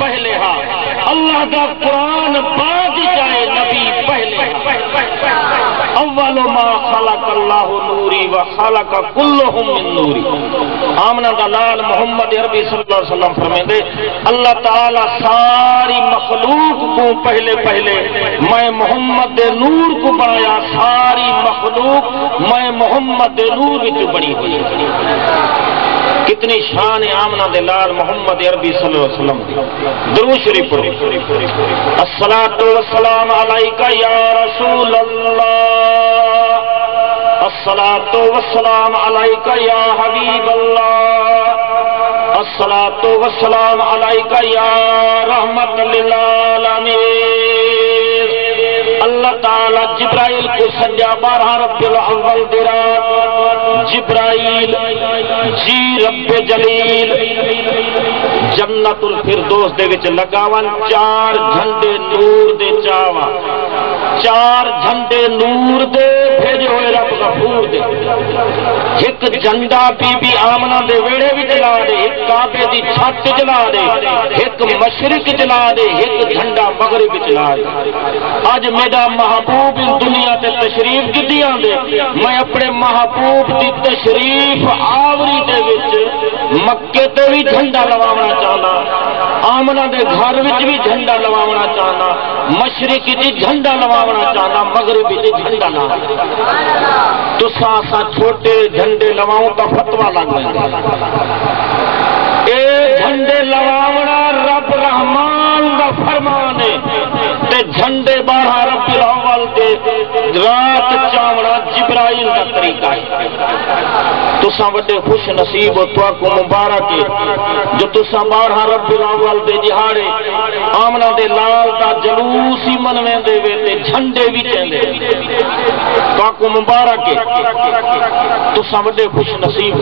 पहले हा, अल्लाह दा कुरान बाद जाए नबी पहले हा। अव्वलु मा खलक़ल्लाहु नूरी व खलक़ कुल्लुहुम मिन नूरी। आमना दा लाल मोहम्मद अरबी सल्लल्लाहु अलैहि वसल्लम फरमाते अल्लाह ताला सारी मखलूक को पहले पहले मैं मोहम्मद दे नूर को बनाया, सारी मखलूक मैं मोहम्मद दे नूर विच बनी हुई। कितनी शान है आमना दे लाल मोहम्मद अरबी सल्लल्लाहु अलैहि वसल्लम। दुरूद शरीफ पढ़ो। अस्सलातु वस्सलाम अलैका या रसूल अल्लाह, अस्सलातु वस्सलाम अलैका या हबीब अल्लाह, अस्सलातु वस्सलाम अलैका या रहमत लिल आलमीन। अल्लाह ताला जिब्राइल को सजा 12 रब्बिल अव्वल दी रात जिब्राइल जी रब्बे जलील जन्नतुल फिरदौस दे विच लगावन 4 झंडे नूर दे चावा, 4 झंडे नूर दे भेजे हुए रब गफूर दे। एक झंडा बीबी आमना दे वेड़े भी जला दे, एक काबे दी छत जला दे, एक मशरिक जला दे, एक झंडा मगरिब जला दे। आज मेरा महबूब इस दुनिया ते तशरीफ की आंदे, मैं अपने महबूब की तशरीफ आवरी दे विच मक्के ते भी झंडा लवावना चाहना, आमना दे घर विच भी झंडा लवावना चाहना, मशरिक च झंडा लवावना चाहना, मगरिब च झंडा ला। तुसा सा छोटे झंडे लवाऊं तो फतवा लग जाए। ए झंडे लवावना रब रहमान दा फरमान है ते झंडे 12 रब्बिल अव्वल दे रात चावड़ा जिब्राइल का तरीका है। तुसा वड्डे खुश नसीब हो, तुआको मुबारक है जो तुसा 12 रब्बिल अव्वल दे दिहाड़े आमना दे लाल दा जलूस ही मनवे देवे ते झंडे भी चेंदे। तुआको मुबारक है, तुसा वड्डे खुश नसीब।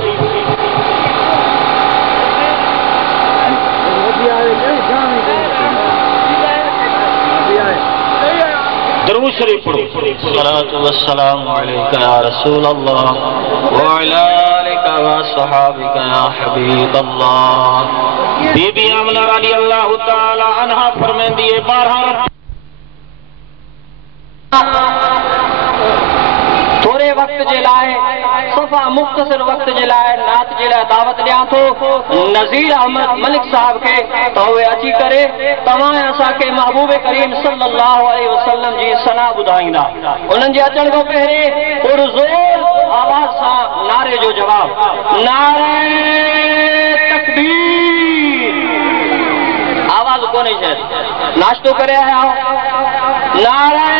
दरूद शरीफ पढ़ो। सलातु वस्सलामु अलैका या रसूल अल्लाह व अला आलिका व सहाबिका या हबीब अल्लाह। बीबी आमना रज़ी अल्लाह तआला अन्हा फरमांदी है 12 थोड़े वक्त जे लाए सफ़ा मुख्तसर वक्त जे लाए नात जे लाए दावत ॾियां थो नज़ीर अहमद मलिक साहब के तो वे अची करे तव्हां असां के महबूब करीम सल्लल्लाहु अलैहि वसल्लम जी सना ॿुधाईंदा। उन्हनि जे अचण खां पहिरीं पुरज़ोर आवाज़ सां नारे जो जवाब, नारे तकबीर। आवाज़ कोन्हे शायद, नाश्तो करे आया हो। नारे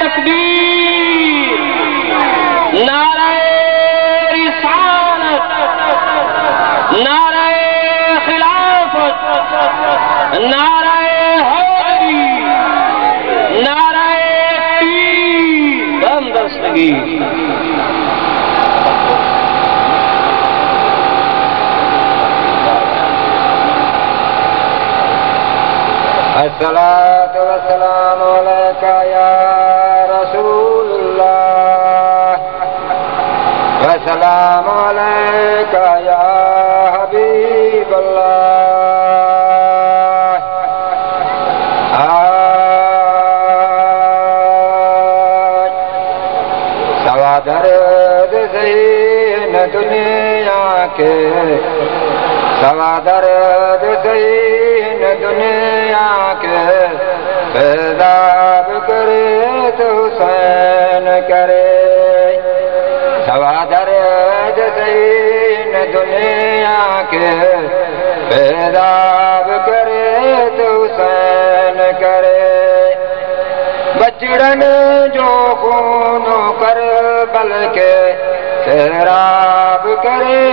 तकबीर, नारे रिसालत, नारे खिलाफत, नारे हैदरी, नारे पीर, हमदस्तगी। अस्सलातु वस्सलामु अलैका या रसूलल्लाह, वस्सलामु अलैका या हबीबल्लाह। सवा दर्द सही न दुनिया के, सवा दर्द सही न दुनिया के, बेदाब करे तो हुसैन करे। सवा दर्द सही न दुनिया के, बेदाब करे तो हुसैन करे। बचड़न जो खून करबल के, सैराब करे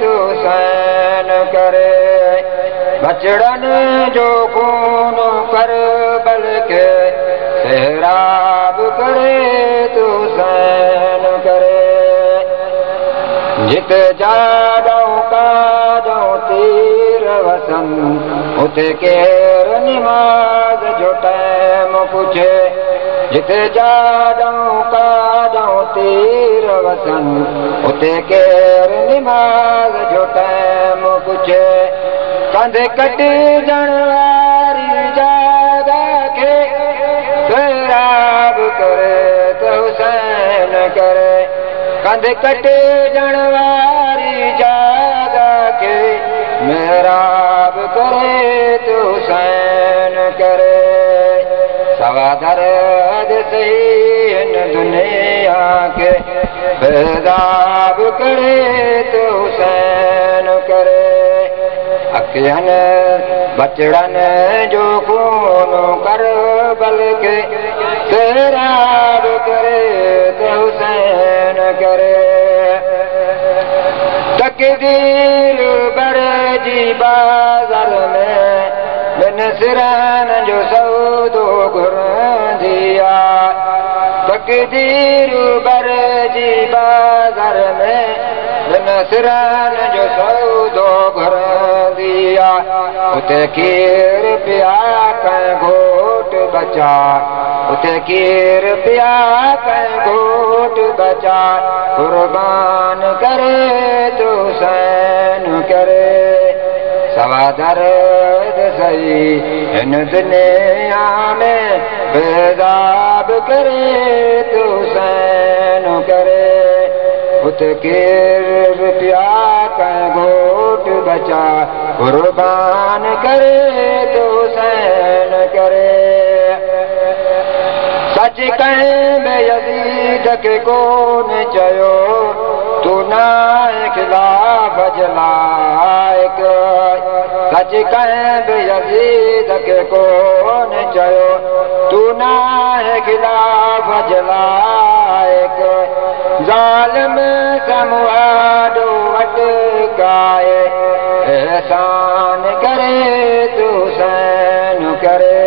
तो हुसैन करे। बचड़न जो खून करबल के, सैराब करे तो हुसैन करे। जिते जाडों काडों तीर वसन, उते केर निमाज जो टाइम पुछे। जिते जाडों काडों तीर वसन, उते केर निमाज जो टाइम पुछे। कंध कटजण वारी जागा खे सैराब करे त हुसैन करे कंध कटजण वारी जागा खे मेहराब करे त हुसैन करे सवा दर्द सही हिन दुनिया के बेदाब करे त हुसैन करे अखियन बचड़न जो खून करबल के सैराब करे त हुसैन करे तकदीर बरजी बाज़ार में बिन सिरन जो सौदो घुरंदिया तकदीर बरजी बाज़ार में बिन सिरन जो सौदो घुरंदिया उते कीर पिया कं घोट बचा उते कीर पिया कं घोट बचा कुर्बान करे तो हुसैन करे सवा दर्द सही हिन दुनिया में बेदाब करे तो हुसैन करे उत कीर पिया कं घोट बचा कुर्बान करे तो हुसैन करे सच कहें बे यज़ीद के कोन चयो तू ना खिलाफ जलाइक सच कहें बे यज़ीद के कोन चयो तू ना खिलाफ जलाइक ज़ालिम समूहाडो अटकाए एहसान करे तू हुसैन करे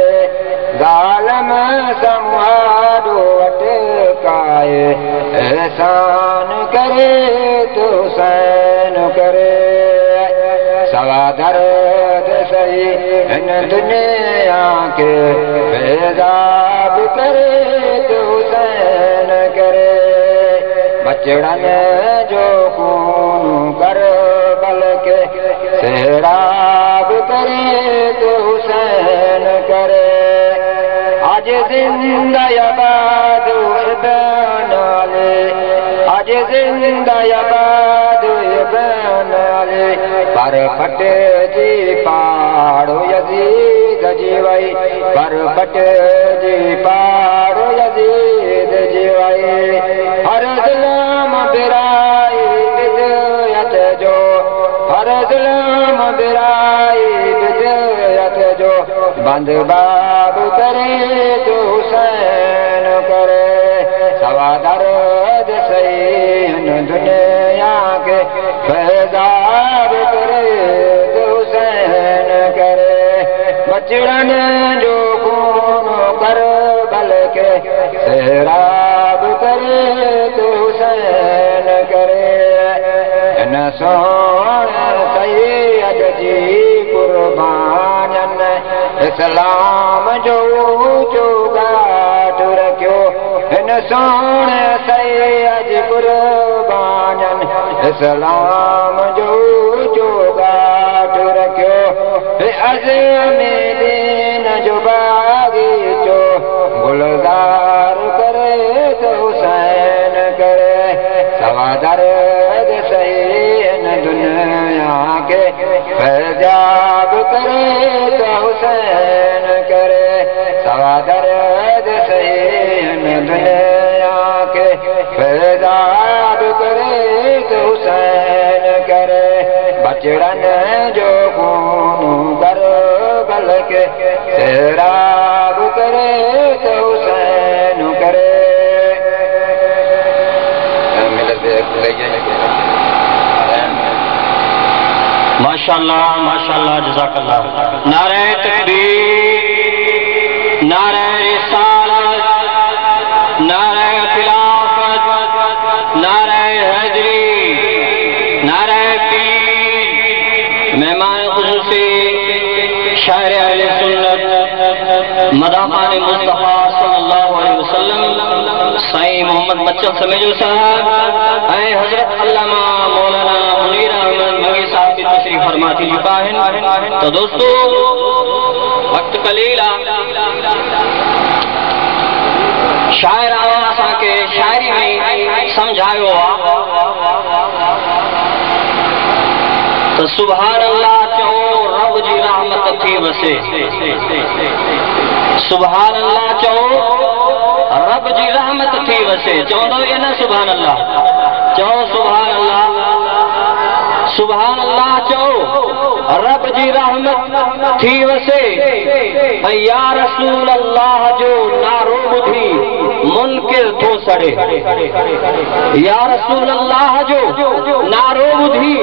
ज़ालिम समूहाडो अटकाए एहसान करे तो हुसैन करे सवा दर्द सही हिन दुनिया के बेदाब करे तो हुसैन करे बचड़न जो खून करबल के सैराब करे तो हुसैन करे आज जिंदाबाद इब्न अली आज जिंदाबाद इब्न अली पर फटे जी पाड़ो यजीद जी वई पर फटे जी पाड़ो यजीद जी वई हर ज़ुल्म बिराई बिदअत जो हर ज़ुल्म बिराई बिदअत जो बंद बाब करे तो हुसैन करे सवा दर्द सही हिन दुनिया के बेदाब करे तो हुसैन करे बचड़न जो खून करबल के सैराब करे तो हुसैन करे हिन सोहणे सैयद जी कुर्बानन इस्लाम जो गाठ रखियो हिन सोहणे सैयद कुर्बानन इस्लाम जो गाठ रखियो अज़मे दीन जो बागीचो गुलजार करे तो हुसैन करे सवा दर्द सही हिन दुनिया के फैजाब करे तो हुसैन करे सवा दर्द सही हिन दुनिया के फैजाब करे तो हुसैन करे बचड़न जो खून करबल के सैराब करे तो हुसैन करे माशाअल्लाह माशाअल्लाह जज़ाकल्लाह नारे तकबीर नारे रिसालत नारे खिलाफत नारे हैदरी नारे पीर मेहमान खुसूसी शायर अहले सुन्नत मदाखान मुस्तफा सल्लल्लाहु अलैहि वसल्लम साईं मोहम्मद बच्चन समेजो साहब ऐं हजरत अल्लामा मौलाना मुनीर अहमद मगी साहब की तशरीफ फरमाती चुका है। तो दोस्तों वक्त कलील शायर असा के शायरी में समझायो तो सुभान अल्लाह चो रब जी रहमत थी वसे। सुभान अल्लाह चो रब जी रहमत थी वसे। चवंदो ये न सुभान अल्लाह चो सुभान अल्लाह। सुभान अल्लाह चो रब जी रहमत थी वसे। या रसूल अल्लाह जो नारो ॿुधी मुनकिर थो सड़े। या रसूल अल्लाह जो नारो ॿुधी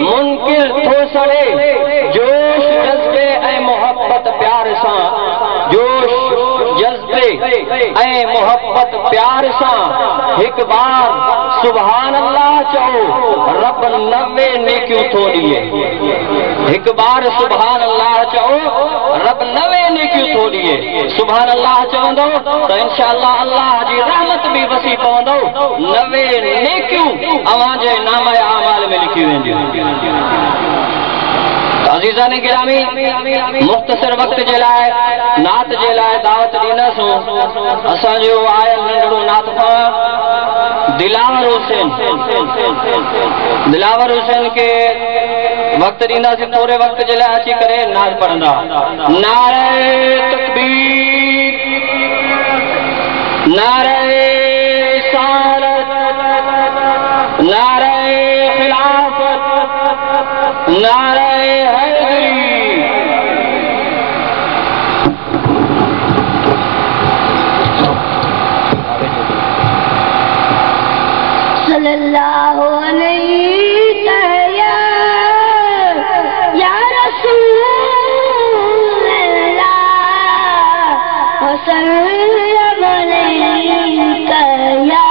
मुनकिर थो सड़े। जोश जज्बे ऐं मोहब्बत प्यार सां। जोश जज्बे ऐं मोहब्बत प्यार सां हिक बार सुभान अल्लाह चओ रब 90 नेकियूं थो ॾिए। हिक बार सुभान अल्लाह चओ रब 90 नेकियूं थो ॾिए। सुभान अल्लाह चवंदो त इंशाअल्लाह अल्लाह जी रहमत भी वसी पवंदो। 90 नेकियूं अवां जे नाम आमाल में लिखी वेंदियूं। अजीज़ान गिरामी मुख्तसर वक्त जे लाइ नात जे लाइ दावत ॾींदसि। असांजो आयल नंढड़ो नात दिलावर हुसैन। दिलावर हुसैन के वक्त ॾींदासीं। थोरे वक्त जे लाइ अची करे नात पढ़ंदा। नारे तकबीर नारे रिसालत नारे खिलाफत नारे सल्लल्लाहु अलैहि या रसूल अल्लाह वसल्लम अलैका या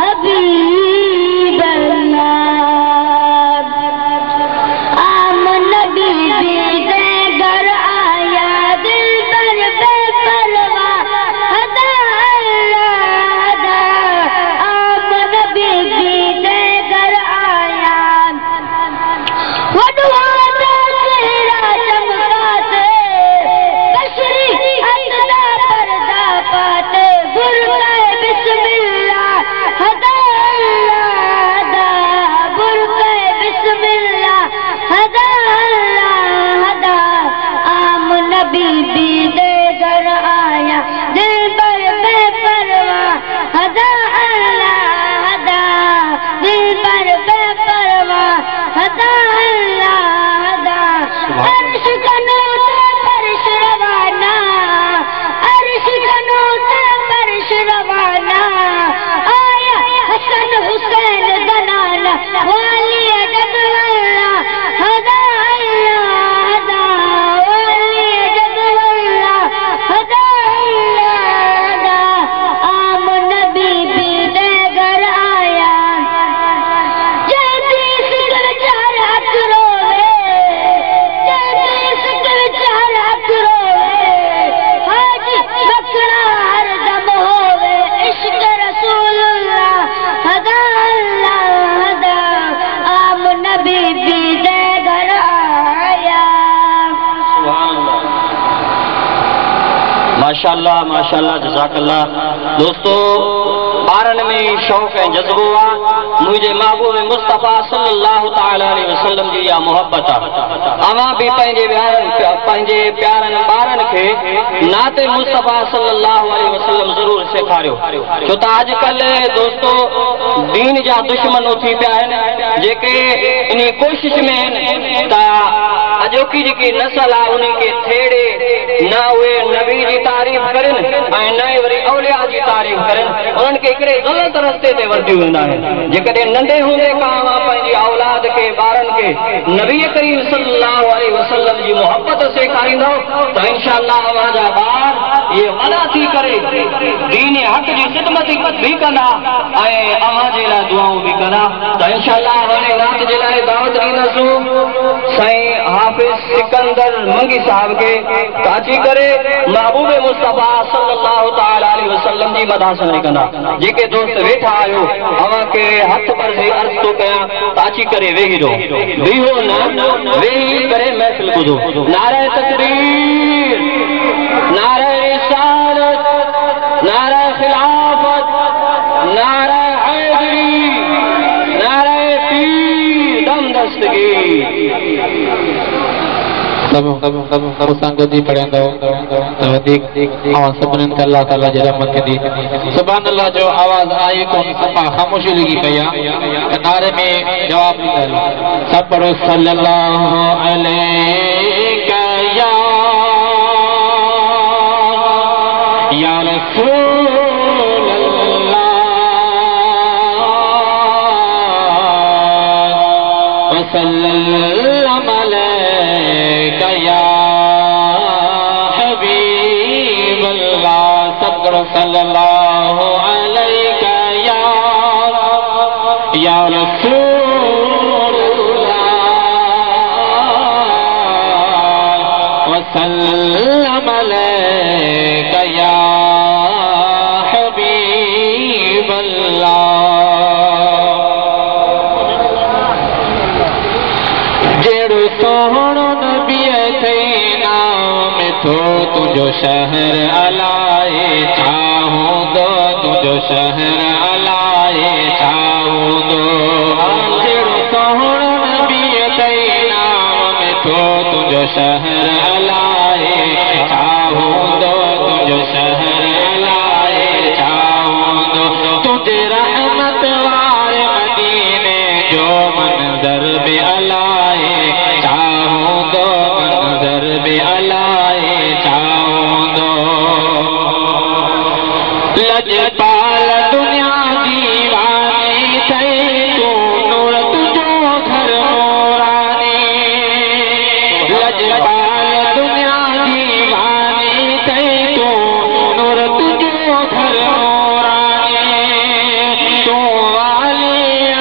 हबीब अल्लाह। आम नबी दे घर आया दिल पर बेपरवाह हदा माशाअल्लाह माशाअल्लाह जज़ाकल्लाह। दोस्तों ॿारनि में शौक़ ऐं जज़्बो आहे। मुंहिंजे महबूब मुस्तफ़ा सल्लल्लाहु तआला अलैहि वसल्लम जी इहा मोहब्बत आहे। अवां बि पंहिंजे प्यारनि ॿारनि खे नाते मुस्तफ़ा सल्लल्लाहु अलैहि वसल्लम ज़रूर सेखारियो। छो त अॼुकल्ह दोस्तों दीन जा दुश्मन थी पिया आहिनि जेके इन कोशिश में आहिनि त अॼोकी जेकी नस्ल आहे उन खे थेड़े न उहे नबी जी तारीफ़ करनि ऐं न वरी औलिया जी तारीफ़ करनि। उन्हनि खे हिकिड़े ग़लति रस्ते ते वठी वेंदा आहिनि। जेकॾहिं नंढे हूंदे खां पंहिंजी औलाद खे ॿारनि खे नबी करीम सल्लल्लाहु अलैहि वसल्लम जी मोहब्बत सेखारींदो त इंशाअल्लाह अव्हांजा ॿार इहे वॾा थी करे दीन हक़ जी ख़िदमत भी कंदा ऐं अव्हां जे लाइ दुआऊं बि कंदा। त इंशाअल्लाह हाणे रात जे लाइ दावत ॾींदसि साईं हाफिज सिकंदर मंगी साहब के ताची करे महबूब मुस्तफा सल्लल्लाहु ताला अलैहि वसल्लम जी मदा सुने कंदा जेके दोस्त वेठा आयो अवा के हथ पर से अर्ज तो कया ताची करे वेही रो बीहो ना वेही करे महफिल बुधो नारे तकरीर नारे रिसालत नारे खिलाफत नारे हैदरी नारे पीर दम दस्तगी सब संगति पढ़ंदो त वधीक अवां सभिनीनि खे अल्लाह ताला जी रहमत दी सुभान अल्लाह जो आवाज़ आई कोन सफ़ा ख़ामोशी लॻी पई आहे नारे में जवाब ॾींदा सभु पढ़ो सल्लल्लाहु अलैहि या रसूल अल्लाह व सल्लल्लाहु अलैका या हबीब अल्लाह सब करो सल्लल्लाहु अलैका या रसूल अल्लाह व सल्लल्लाहु अलैका या हबीब अल्लाह जेड़ो सोहणो नबी थे नाम थो तुझो शहर अलाए चाहूं दो तुझो शहर अलाए चाहूं दो जेड़ो सोहणो नबी थे नाम थो तुझो शहर अलाए चाहूं दो तुझो शहर अलाए चाहूं दो तुझे रहमत वारे मदीने जो मंजर बे अलाए चाहूं दो मंजर बे अलाए चाहूं दो लजपाल दुनिया दीवानी थे तू नूर तुझो घर नूरानी लजपाल दुनिया दीवानी थे तू नूर तुझो घर नूरानी तू वाली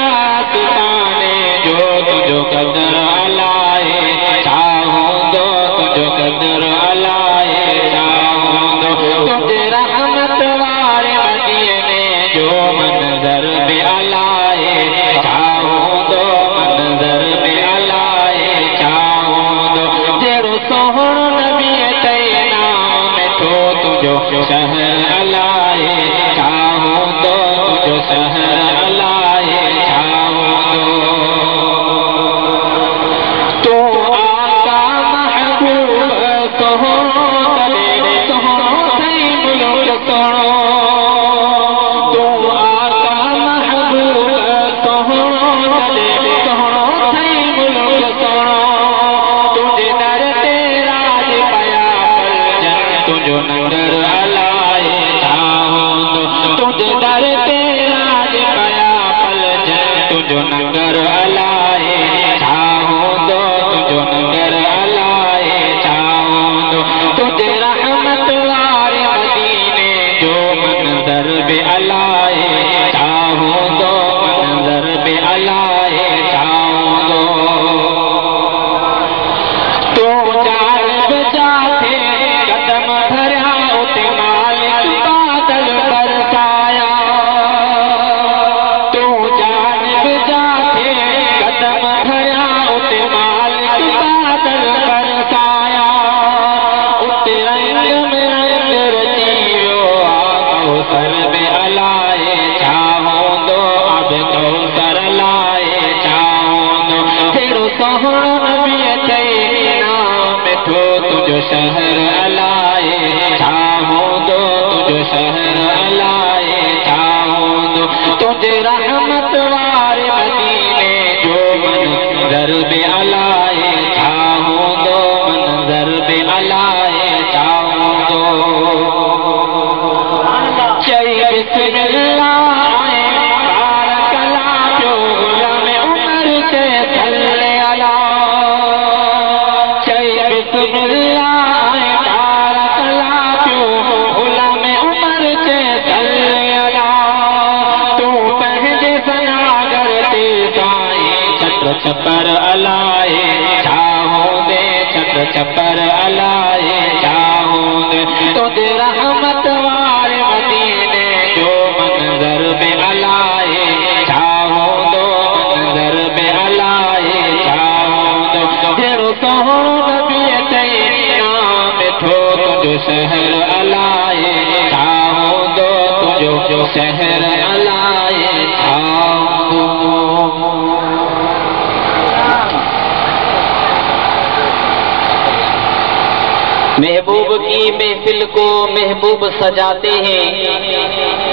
आस्ताने जो तुझो कदर अलाए चाहूं दो तुझो कदर अलाए चाहूं दो तुझे रहमत वारे मदीने जो मंजर बे अलाए चाहूं दो मंजर बे अलाए चाहूं दो जेड़ो सोहणो नबी ते नाम थो तुझो शहर अलाए चाहूं दो तुझो शहर अलाए चाहूं दो तू आका महबूब सोहणो तले सोहणो थई मुल्क सोहणो तू आका महबूब सोहणो तले सोहणो थई मुल्क सोहणो तुझे दर ते राज पया पलजन तुझो नंगर अलाए चाहूं दो तुझे दर ते राज पया पलजन तुझो नंगर अलाए चाहूं दो तुझो नंगर अलाए चाहूं दो तुझे रहमत वारे मदीने जो मंजर बे अलाए चाहूं दो मंजर बे अलाए चाहूं दो तू जानिब जाते कदम धरिया उते मालिक बादल बरसाया तू जानिब जाते कदम धरिया उते मालिक बादल बरसाया उते रंग में रंग रचियो कौसर बे अलाए चाहूं दो अब कौसर लाए चाहूं दो तेरो सोहणो नबी थे नाम थो तुझो शहर अलाए चाहूं दो तुझो शहर अलाए चाहूं दो तुझे रहमत वारे मदीने जो मंजर बे अलाए चाहूं दो मंजर बे अलाए चाहूं दो चई बिस्मिल्लाह बारक अल्लाह जो गुलाम उमर के सल्ले अला चई बिस्मिल्लाह बारक अल्लाह जो गुलाम उमर के सल्ले अला तू पंहिंजे सनागर ते साईं छत्र छपर अलाए चाहूं दे छपर अलाए छाऊंद तुझे रहमत वाले मदीने जो मंजर पे अलाए छाऊंद मंजर पे अलाए छाऊंद जेरो सोहणो नबी ते नाम थो तुझो शहर अलाए छाऊंद तुझो शहर अलाए छाऊंद। महबूब की महफिल को महबूब सजाते हैं,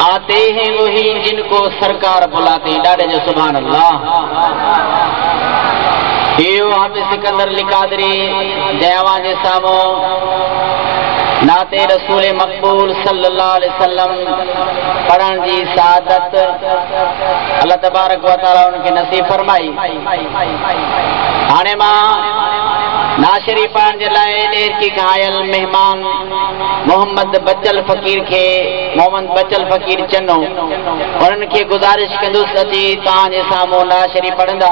आते हैं वही जिनको सरकार बुलाते हैं। डाले जो सुभान अल्लाह। ये हाफिज सिकंदर लिकादरी जयवा जे सामो नाते रसूल मकबूल सल्लल्लाहु अलैहि वसल्लम पढ़ण जी सादत अल्लाह तबारक व तआला उनके नसीब फरमाई। हाणे मां नाशरी पाण जे लाइ देर की कायल मेहमान मोहम्मद बचल फकीर के मोहम्मद बचल फकीर चनो उन्हनि खे गुज़ारिश कंदुसि अची तव्हांजे साम्हूं नाशरी पढ़ंदा।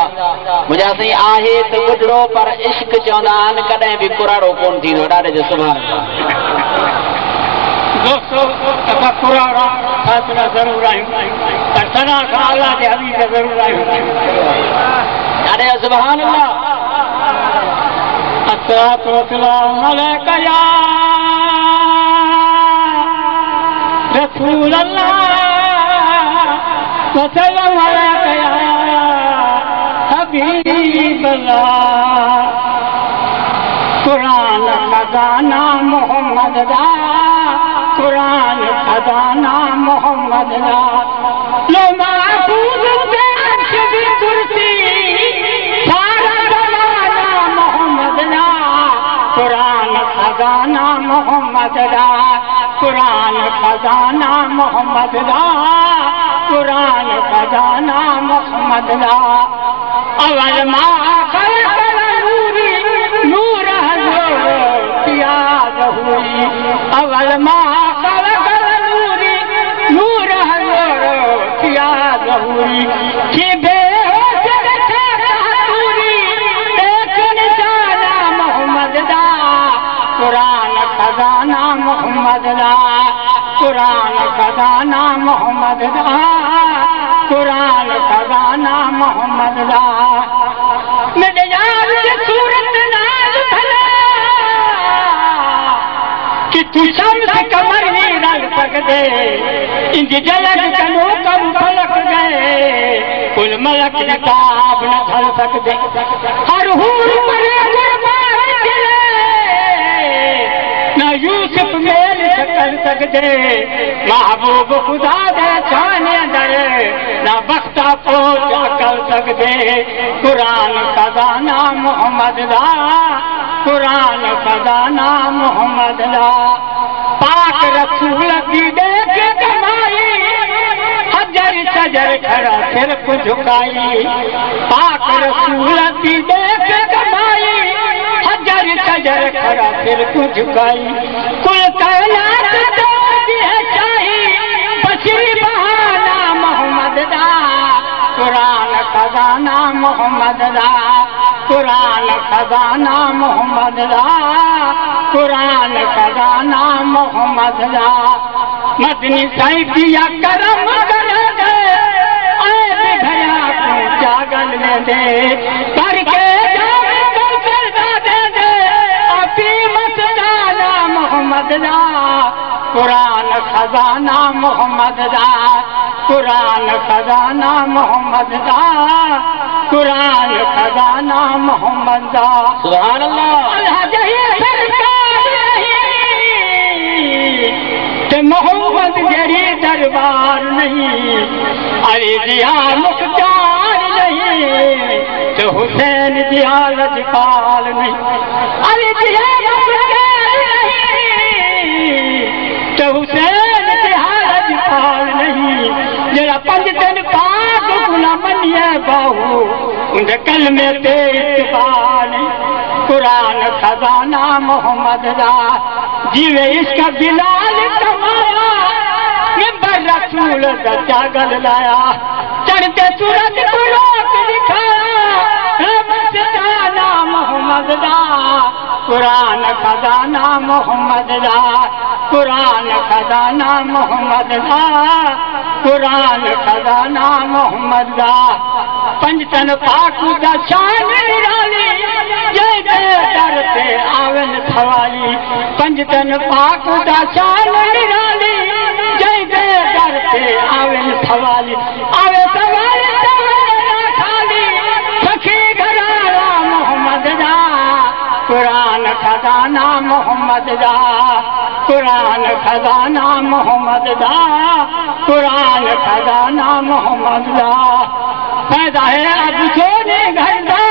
मुंहिंजा साईं आहे त गुॾड़ो पर इश्क चवंदा आहिनि कॾहिं बि कुराड़ो कोन थींदो। ॾाढे जो सुभाणे दोस्तों असां कुराड़ा फ़ैसिला ज़रूर आहियूं पर सना खां अलाह जे हबीब ज़रूर आहियूं। ॾाढे जो सुभान अल्लाह। अस्सलातु वस्सलामु अलैका या रसूल अल्लाह वसल्लम अलैका या हबीब अल्लाह। कुरान खजाना मोहम्मद दा, कुरान खजाना मोहम्मद दा। लो महफूज पे अर्श दी कुर्सी सारा ज़माना मोहम्मद दा। कुरान खजाना मोहम्मद दा, कुरान खजाना मोहम्मद दा, कुरान खजाना मोहम्मद दा। अवल मां खलक़ल नूरी नूर हज़ूर तियाज़ हुई। अवल मां खलक़ल नूरी नूर हज़ूर तियाज़ हुई। कि बेहोश रखे कसूरी एक निशाना मोहम्मद दा। कुरान खजाना मोहम्मद दा, कुरान खजाना मोहम्मद दा, कुरान खजाना मोहम्मद दा। मेरे यार की सूरत नाज भला कि तू शम्स कमर नहीं रल सकदे। इंज जलक कनो कम फलक गए कुल मलक किताब न धर सकदे। हर हूर मरे गुरबान चले ना यूसुफ मेल कर सकदे। महबूब खुदा दे जाने अंदर ना बख्ता पहुंच कर सकदे। कुरान खजाना मोहम्मद दा, कुरान खजाना मोहम्मद दा। पाक रसूल की देख कमाई हजर सजर खड़ा सिर को झुकाई। पाक रसूल की देख कमाई हजर सजर खड़ा सिर को झुकाई। कुल कायनात दोगी है शाही बशरी बहाना मोहम्मद दा। कुरान खजाना मोहम्मद दा, कुरान खजाना मोहम्मद दा, कुरान खजाना मोहम्मद दा। मदनी साईं दिया करम कर दे आए बिघया को जागल में दे करके मोहम्मद दा। कुरान खजाना मोहम्मद दा, कुरान खजाना मोहम्मद दा, कुरान खजाना मोहम्मद दा। सुभान अल्लाह। अल्लाह जही सरकार नहीं ते मोहम्मद जरी दरबार नहीं। अली जिया मुख्तार नहीं ते हुसैन जिया लजपाल नहीं। अली जिया हुसैन तिहारज पाल नहीं। जरा पंज दिन पाक गुना मनिए बाहू उनके कल में ते इत्बाल। कुरान खजाना मोहम्मद दा जीवे इसका बिलाल कमाया। मिंबर रसूल दा जागल लाया चढ़ते सूरज को रोक दिखाया। मस्ताना मोहम्मद दा कुरान खजाना मोहम्मद दा कुरान खजाना मोहम्मद दा कुरान खजाना मोहम्मद दा पंजतन पाक दा शान निराली जय दर ते आवन सवाली पंजतन पाक दा शान निराली जय दर ते आवन सवाली आवे सवाली खाली सखी घरारा मोहम्मद दा कुरान खजाना मोहम्मद दा कुरान खजाना मोहम्मद दा कुरान खजाना मोहम्मद दा पैदा है अब सोने घर दा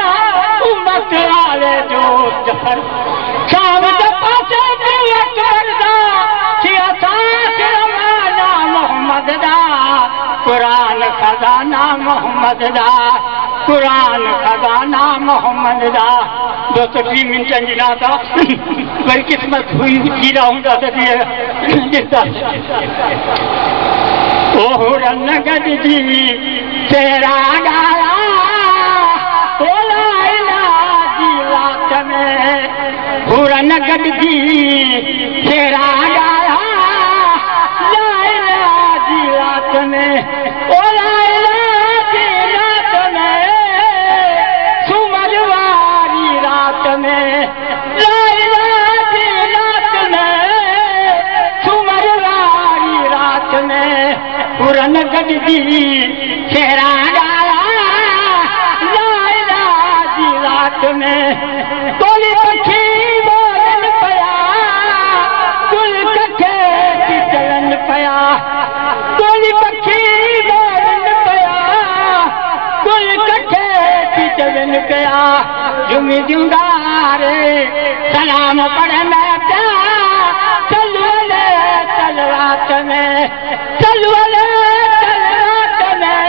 उम्मत वाले जो जफर शाम दा पासे दिल करदा किया साथ रवाना मोहम्मद दा कुरान खजाना मोहम्मद दा कुरान खजाना मोहम्मद दा 2-3 मिनटन जी ना था वरी किस्मत हुई जीरा हूंदा त ॾिसंदा ओह रन गॾिजी तेरा ॻाल्हा ओला जी रात में हू रन गॾिजी तेरा ॻाल्हा जी रात में ओला जी रात में सुमर वारी रात में सुमर वारी रात में पुरन गॾिजी शेरा ॻाल्हा जी रात में कोली पखी बोलन पिया गुल कठे थी चलन पिया कोली पखी बोलन पिया गुल कठे थी चलन पिया जुमी जुंगारे सलाम पढ़ना पिया चल रात में चल रात में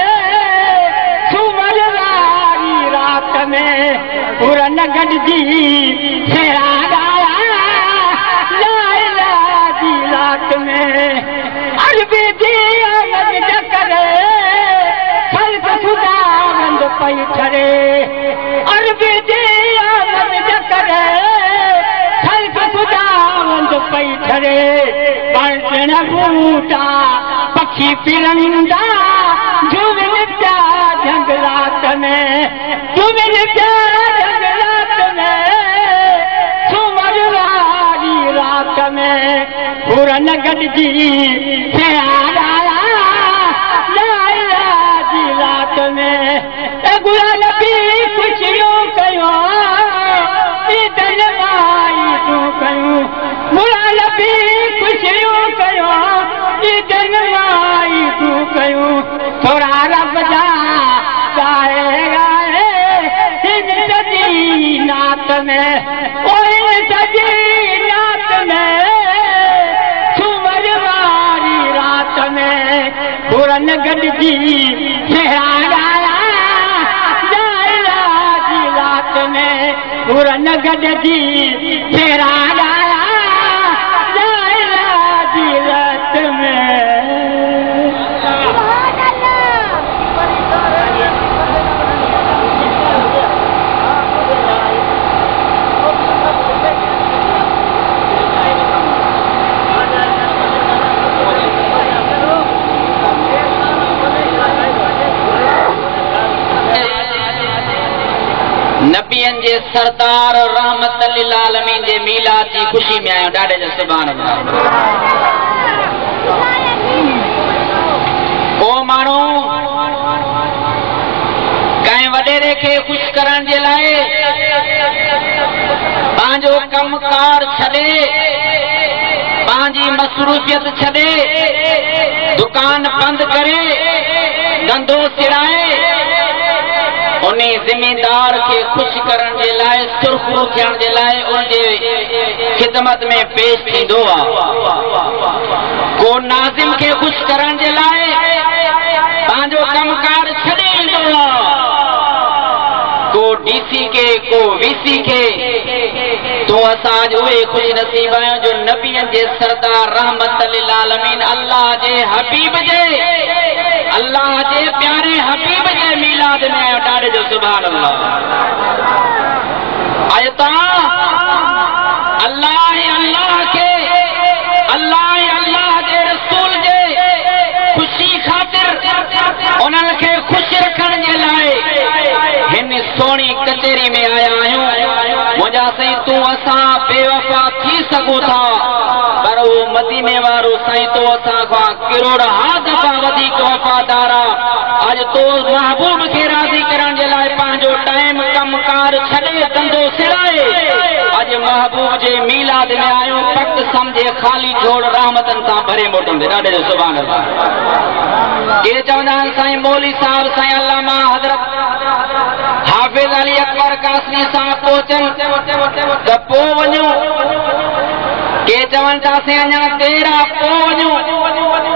सुमर वारी रात में पुरन गॾिजी शेरा ॻाल्हा जी रात में अरबी जी आमद करे ख़ल्क़ खुदा बंद पई ठरे अरबी जी आमद करे ख़ल्क़ खुदा बंद पई ठरे बण बूटा पखी पिरंदा झूमिन पिया जंगलात में झूमिन पिया जंगलात में सुमर वारी रात में पुरन गॾिजी शेरा ॻाल्हा जी रात में गुलाल बि ख़ुशियूं कयूं ईदन माई तूं कयूं गुलाल बि ख़ुशियूं कयूं ईदन माई तूं कयूं थोरा रब जा ॻाए ॻाए हिन सॼी नात में हिन सॼी नात में सुमर वारी रात में पुरन गॾिजी शेरा ॻाल्हा जी रात में पुरन गॾिजी शेरा ॻाल्हा जी रात में नबियन जे सरदार रहमत लिल आलमीन जे मीलाद जी खुशी में आयो ॾाढे जो सुभान अल्लाह को माण्हू कंहिं वॾेरे खे ख़ुशि करण जे लाइ पंहिंजो कमकार छॾे पंहिंजी मसरूफियत छॾे दुकान बंदि करे धंधो सिराए उन ज़िमेदार के खुश करण जे लाइ सुरखरू थियण जे लाइ उनजे खिदमत में पेश थींदो आहे को नाज़िम के खुश करण जे लाइ पंहिंजो कमकार छॾे ईंदो आहे को डीसी के को वीसी के तो असां उहे खुश नसीब आहियूं जो नबियन जे सरदार रहमत लिल आलमीन अल्लाह जे हबीब जे अल्लाह जे प्यारे हबीब जे मीलाद में आयो ॾाढे जो सुभान अल्लाह आयो तव्हां तेरी में आया आहियूं मुंहिंजा साईं तूं असां बेवफा थी सघूं था पर वो मदीने वारो साईं तो असां खां करोड़ दफ़ा वधीक वफ़ादार आहे। अॼु तो महबूब खे राज़ी करण जे लाइ पंहिंजो टाइम कमकार छॾे धंधो सिराए अॼु महबूब जे मीलाद में आहियूं पक सम्झे ख़ाली जोड़ रहमतनि सां भरे मोटंदे ॾाढे जो सुभान अल्लाह। के चवंदा आहिनि साईं मौली साहब साईं अल्लामा हज़रत हाफ़िज़ अली अकबर कासमी साहब पहुचनि त पोइ वञूं के चवनि था से अञा देर आहे पोइ वञूं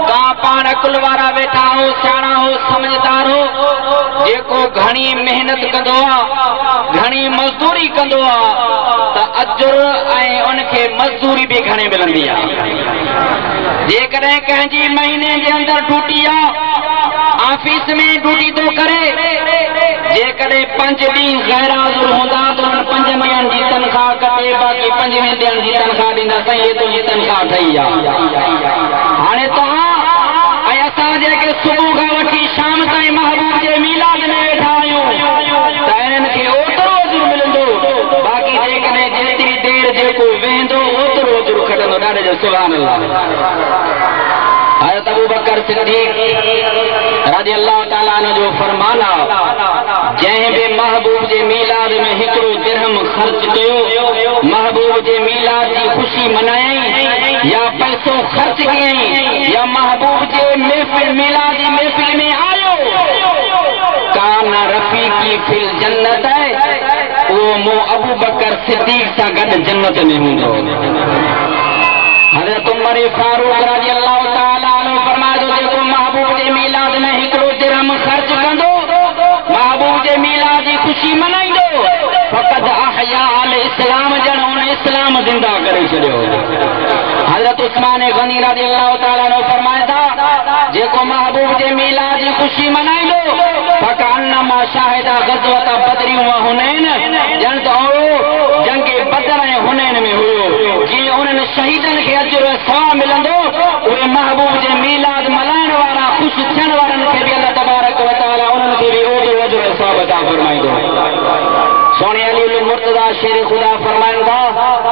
तव्हां पाण अकुल वारा वेठा हो सियाणा हो समझदार हो जेको घणी मेहनत कंदो आहे घणी मज़दूरी कंदो आहे त अजुर ऐं उनखे मज़दूरी बि घणे मिलंदी आहे। जेकॾहिं कंहिंजी महीने जे अंदरि ड्यूटी आहे ऑफिस में ड्यूटी थो करे जेकॾहिं 5 ॾींहं गैर हाज़ुर हूंदा त उन्हनि 5 ॾींहंनि जी तनख़्वाह कटे बाक़ी 5 ॾींहंनि जी तनख़्वाह ॾींदा साईं हे तुंहिंजी तनख़्वाह ठही आहे। हाणे तव्हां ऐं असां जेके सुबुह खां वठी शाम ताईं महबूब जे मीलाद में वेठा आहियूं त इन्हनि खे ओतिरो अजुर मिलंदो बाक़ी जेकॾहिं जेतिरी देरि जेको वेंदो ओतिरो अजुर खटंदो ॾाढे जो सुभान अल्लाह। हज़रत अबू बकर सिद्दीक़ रज़ी अल्लाह ताला अन्हु जो फरमान आहे जंहिं बि महबूब जे मीलाद में हिकिड़ो दिरहम ख़र्च कयो महबूब जे मीलाद जी ख़ुशी मनाई या पैसो ख़र्च कयई या महबूब जे महफ़िल मीलाद जी महफ़िल में आयो कान रफ़ीक़ी फिल जन्नत है वो मो अबू बकर सिद्दीक़ सां गॾु जन्नत में हूंदो। हज़रत उमर फारूक रज़ी अल्लाह ताला अन्हु फरमायो जेको महबूब जे मीलाद में हिकिड़ो दिरहम ख़र्च कंदो महबूब जे मीलाद जी ख़ुशी मनाईंदो फ़क़द अहया अल इस्लाम ॼण हुन इस्लाम ज़िंदा करे छॾियो। हज़रत उस्मान गनी रज़ी अल्लाह ताला अन्हु फरमाए था जेको महबूब जे मीलाद जी ख़ुशी मनाईंदो फ़कअन्नमा शाहिदा ग़ज़वत बदरी व हुनैन ॼण त उहो जंग बदर ऐं हुनैन में हुयो जीअं उन्हनि शहीदनि खे अजुर सवाब मिलंदो उहे महबूब जे मीलाद मल्हाइण वारा ख़ुशि थियण वारनि खे बि अल्लाह तबारक व तआला उन्हनि खे बि ओतिरो अजुर सवाब अता फरमाईंदो। सोने अली मुर्तज़ा शेर ख़ुदा फरमाइनि था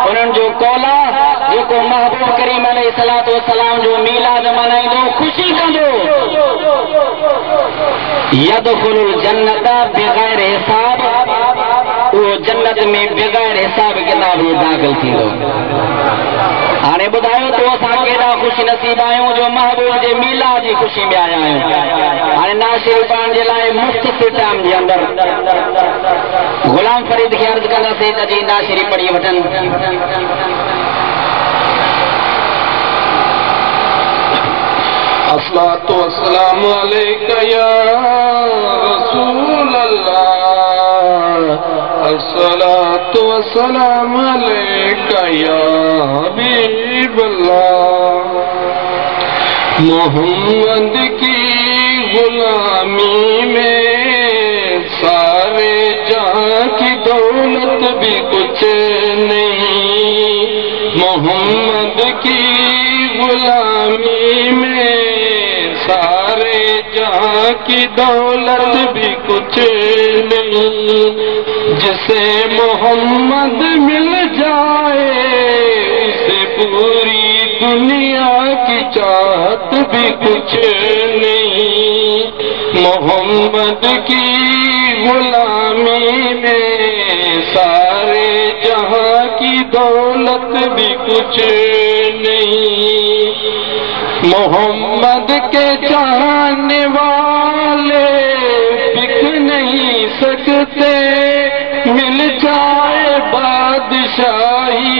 उन्हनि जो कौल आहे जेको महबूब करीम अलैहिस्सलातु वस्सलाम जो मीलाद मल्हाईंदो ख़ुशी कंदो यदखुलुल जन्नत बग़ैर हिसाब उहो जन्नत में बग़ैर हिसाब किताब दाख़िल थींदो। हाणे ॿुधायो तो असां केॾा ख़ुशि नसीब आहियूं जो महबूब जे मीलाद जी ख़ुशी में आया आहियूं। हाणे नाशिर पाण जे लाइ मुख़्तसिर टाइम जे अंदरि गुलाम फरीद खे अर्ज़ कंदासीं त जी नाशिरी पढ़ी वठनि। अस्सलातु वस्सलामु अलैका या रसूल अल्लाह अस्सलातु वस्सलामु अलैका या हबीब अल्लाह। मोहम्मद की गुलामी में सारे जहां की दौलत भी कुछ नहीं मोहम्मद की गुलामी में सारे जहां की दौलत भी कुछ नहीं जिसे मोहम्मद मिल जाए उसे पूरी दुनिया की चाहत भी कुछ नहीं मोहम्मद की गुलामी में सारे जहां की दौलत भी कुछ नहीं मोहम्मद के चाहने वाले बिक नहीं सकते मिल जाए बादशाही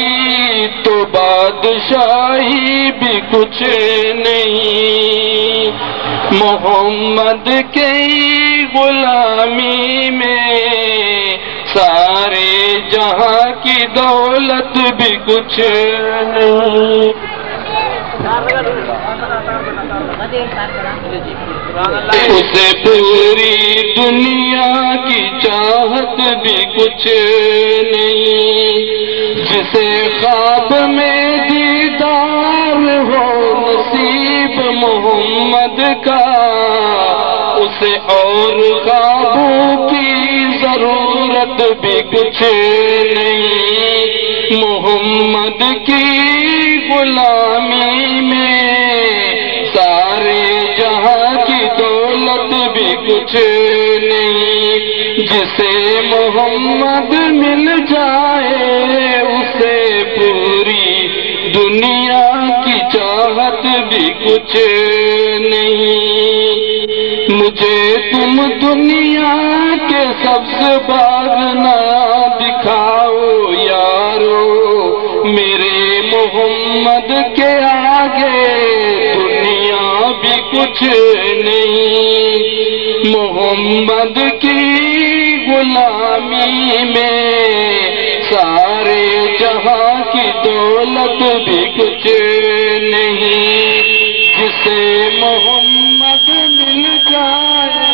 तो बादशाही भी कुछ नहीं मोहम्मद के गुलामी में सारे जहां की दौलत भी कुछ नहीं उसे पूरी दुनिया की चाहत भी कुछ नहीं जिसे ख्वाब में दीदार हो नसीब मोहम्मद का उसे और ख्वाबों की जरूरत भी कुछ नहीं, मोहम्मद की गुलामी में सारे जहां की दौलत भी कुछ नहीं। जिसे मोहम्मद मिल जाए उसे पूरी दुनिया की चाहत भी कुछ नहीं। मुझे तुम दुनिया के सबसे बाग ना दिखाओ यारो, मेरे मोहम्मद के आगे दुनिया भी कुछ नहीं। मोहम्मद की गुलामी में सारे जहां की दौलत भी कुछ नहीं। जिसे मोहम्मद मिल जाए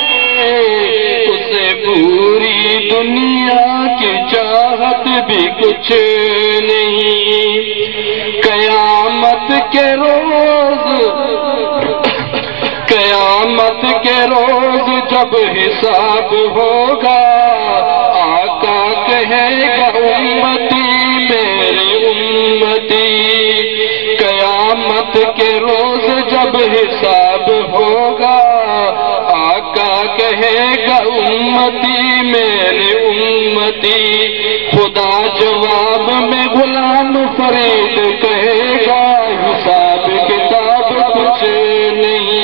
उसे पूरी दुनिया की चाहत भी कुछ नहीं। कयामत के रोज जब हिसाब होगा, आका कहेगा उम्मती मेरी उम्मती। कयामत के रोज जब हिसाब होगा, आका कहेगा उम्मती मेरी उम्मती। खुदा जवाब में गुलाम फरीद कहेगा हिसाब किताब कुछ नहीं।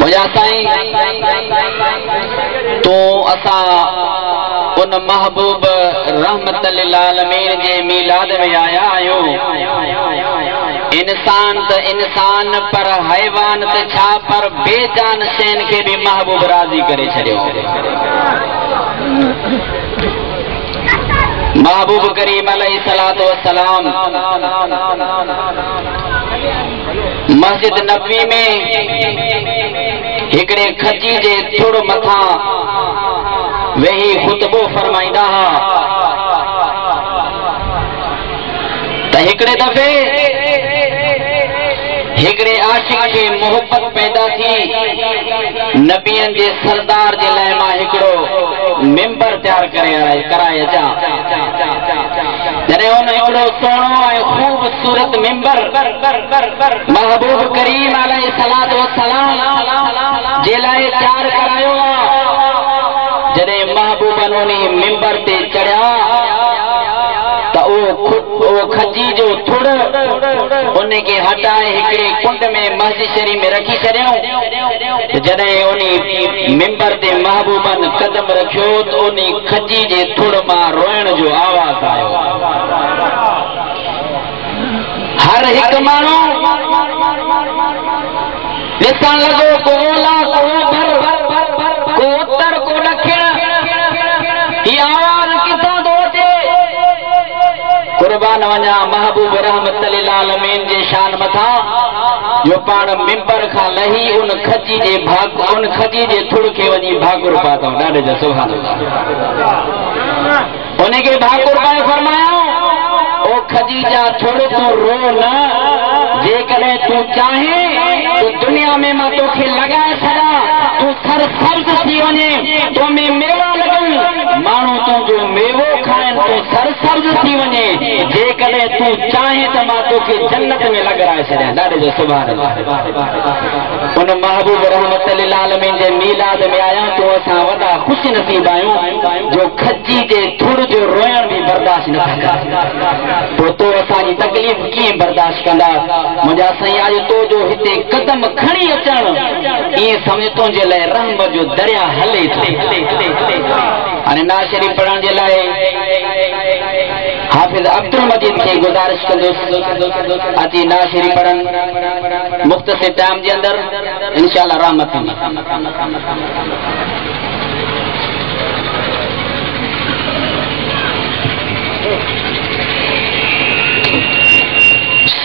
मुझा साईं तो असा उन महबूब रहमत लिल आलमीन जे मीलाद में आया आहियूं। इंसान त इंसान पर हैवान त छा पर बेजान शयुनि खे भी महबूब राज़ी करे छॾियो। महबूब करीम अलैहिस्सलातु वस्सलाम मस्जिद नबवी में हिकड़े खजी जे थोड़ मथा वेही खुतबो फरमाईंदा हा त हिकड़े दफ़े हिकड़े आशिक खे मोहब्बत पैदा थी। नबियन जे सरदार जे लाइ मां हिकड़ो मिंबर तैयार कराए अचां। जॾहिं हुन हिकड़ो सुहिणो ऐं ख़ूबसूरत मिंबर महबूब करीम अलैहिस्सलातु वस्सलाम जे लाइ तैयार करायो आहे। जॾहिं महबूबन उन मिंबर ते चढ़िया त उहो खजी जो थुड़ उन खे हटाए हिकड़े कुंड में मस्जिद शरीफ में रखी छॾियऊं। जॾहिं उन मिंबर ते महबूबन कदम रखियो त उन खजी जे थुड़ मां रोइण जो आवाज़ आयो। हर हिकु माण्हू ॾिसण लॻो को ओला को ओभर को उत्तर को ॾखिण, हीअ आवाज़ किथां थो अचे? कुर्बान वञा महबूब रहमत लिल आलमीन जे शान मथा जो पाण मिंबर खां लही उन खजी जे थुड़ खे वञी भाकुर पातऊं। ॾाढे जो सुभान अल्लाह। उन खे भाकुर पाए फरमायो ओ खजी जा थुड़ तूं रो न, जेकॾहिं तूं चाहे तो दुनिया में मां तोखे लॻाए छॾां, तूं सरसब्ज थी वञे, तो में मेवा लॻनि, माण्हू तुंहिंजो मेवो खाइनि, तूं सरसब्ज थी वञे। जेकॾहिं तूं चाहे त मां तोखे जन्नत में लॻाए छॾियां। ॾाढे जो सुभान अल्लाह। उन महबूब रहमत लिल आलमीन जे मीलाद में आया तो असां वॾा ख़ुशि नसीब आहियूं जो खजी जे थुड़ जो रोइण बि बर्दाश्त नथा कनि। पोइ तो असांजी तकलीफ़ कीअं बर्दाश्त कंदा? मुंहिंजा साईं अॼु तो जो हिते कदम खणी अचण ईअं सम्झ तुंहिंजे लाइ रहम जो दरिया हले थो। हाणे नाज़ शरीफ़ पढ़ण जे लाइ हाफ़िज़ अब्दुल मजीद खे गुज़ारिश कंदुसि अची नाज़ शरीफ़ पढ़नि मुख़्तसिर टाइम जे अंदरि इंशाअल्लाह रहमत थींदी।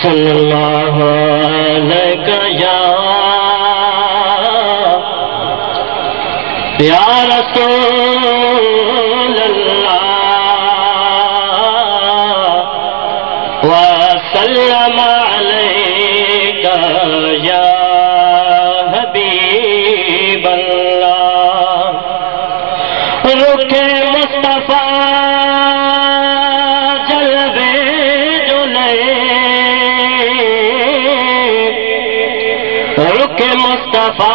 सल्लल्लाहु अलैहि या रसूल अल्लाह व सल्लम अलैका या रुके मुस्तफा जलवे जो नए, रुके मुस्तफा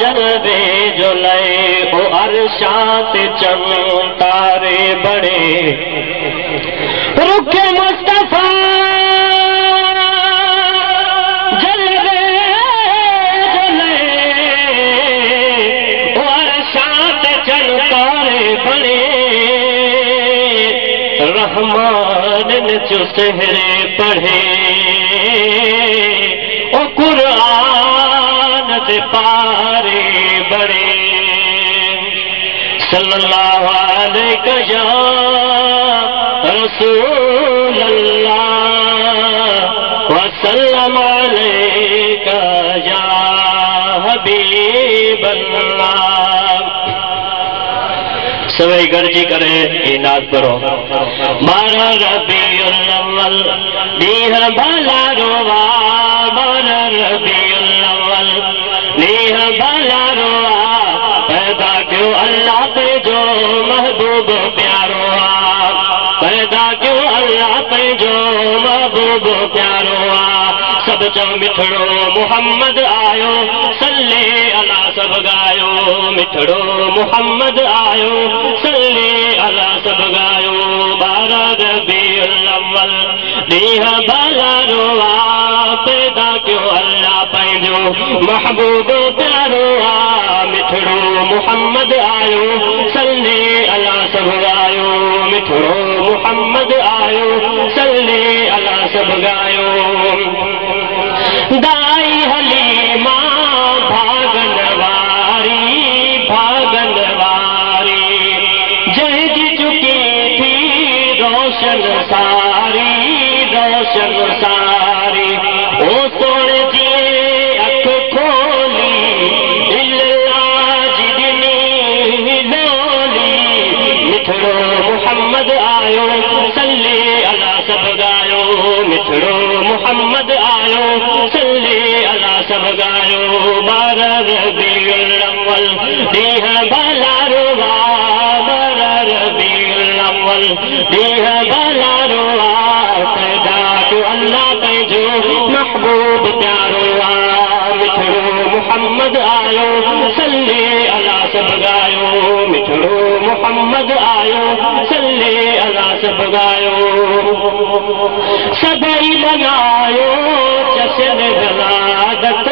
जलवे जो नए, ओ अरशात चंद तारे बड़े, रुके मुस्तफा जलवे जो नए, ओ अरशात चंद तारे बड़े, रहमान ने जो सहरे पढ़े, ओ कुरान दे पारे बड़े, सल्लल्लाहु अलैहि या रसूल अल्लाह व सल्लम अलैका या हबीब अल्लाह। सभी गर्जी करे इनाद करो। 12 रबीउल अव्वल दीह भला रोवा, 12 रबीउल अव्वल दीह भला रोवा, पैदा क्यों अल्लाह पे जो महबूब प्यारो आ, पैदा क्यों अल्लाह पे जो महबूब प्यारो आ, सब जो मिठड़ो मोहम्मद आयो, सल्ले अला सब गायो, मिठड़ो मोहम्मद आयो, सल्ले अला सब गायो। 12 रबीउल अव्वल दीह भला रोवा, पैदा क्यों अल्लाह पंहिंजो महबूब प्यारो आ, मिठड़ो मोहम्मद आयो, सल्ले अला सब गायो, मिठड़ो मोहम्मद आयो, सल्ले अला सब गायो। दाई हलीमा भागन वारी, भागन वारी, जंहिंजी चुकी थी रोशन सारी, रोशन सारी, ओ सोने जी अख खोली, इल्लाजी दिनी लोली, मिठड़ो मोहम्मद आयो, सल्ले अला सब गायो, मिठड़ो मोहम्मद आयो, सल्ले अला सब गायो। 12 रबीउल अव्वल दीह भला रोवा, 12 रबीउल अव्वल दीह भला रोवा, पैदा क्यों अल्लाह पंहिंजो महबूब प्यारो आ, मिठड़ो मोहम्मद आयो, सल्ले अला सब गायो, मिठड़ो मोहम्मद आयो, सल्ले अला सब गायो। सदाई मनायो जश्न वलादत,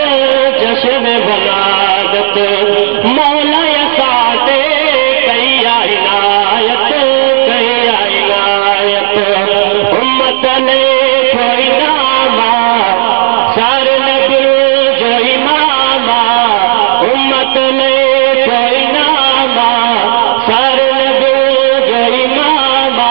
जश्न वलादत, मौला साथे कया इनायत, कया इनायत, उम्मत ने कोई नामा, सारे नबी जो इमामा, उम्मत ने कोई नामा, सारे नबी जो इमामा,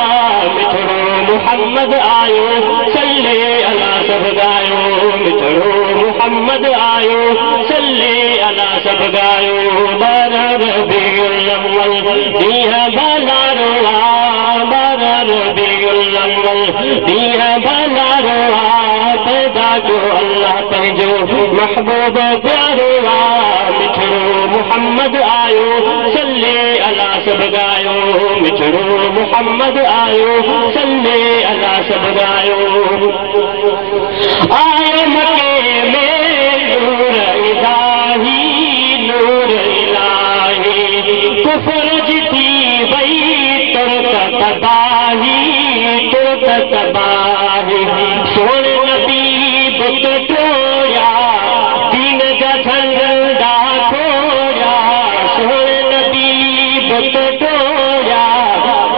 मिठड़ो मोहम्मद आयो, सल्ले अला सब गायो, मिठड़ो मोहम्मद आयो, सल्ले अला सब गायो। 12 रबीउल अव्वल दीह भला रोवा, 12 रबीउल अव्वल दीह भला रोवा, पैदा जो अल्लाह पंहिंजो महबूब प्यारो आ, मिठड़ो मोहम्मद आयो, सल्ले अला सब गायो, मिठड़ो मोहम्मद आयो, सल्ले अला सब गायो। आए मके में नूर इलाही, नूर इलाही, कुफर जीती वही तुरत तबाही, तुरत तबाही, सोने नबी बुत टोया, दीन जा झंडा खोया, सोने नबी बुत टोया,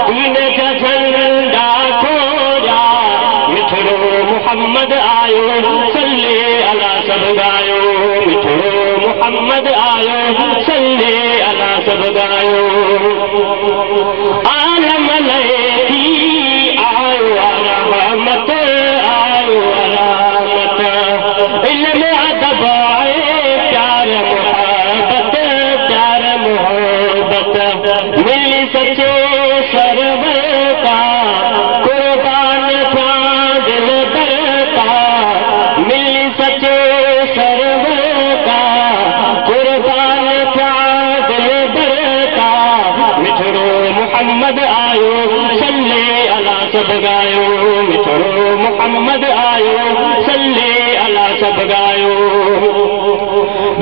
दीन जा झंडा खोया, मिठड़ो मोहम्मद आयो, सल्ले अला सब गायो, मिठड़ो मोहम्मद आयो, सल्ले अला सब गायो। आलम लैथी आयो रहमत, आयो रहमत, इल्म अदब आए प्यार मोहब्बत, प्यार मोहब्बत, मिली सच्चे सरवर का, कुर्बान था दिल बरता, मिली सच्चे सरवर का, कुर्बान था दिल बरता, मिठड़ो सब गायो मिठड़ो मोहम्मद आयो सल्ले अला सब गायो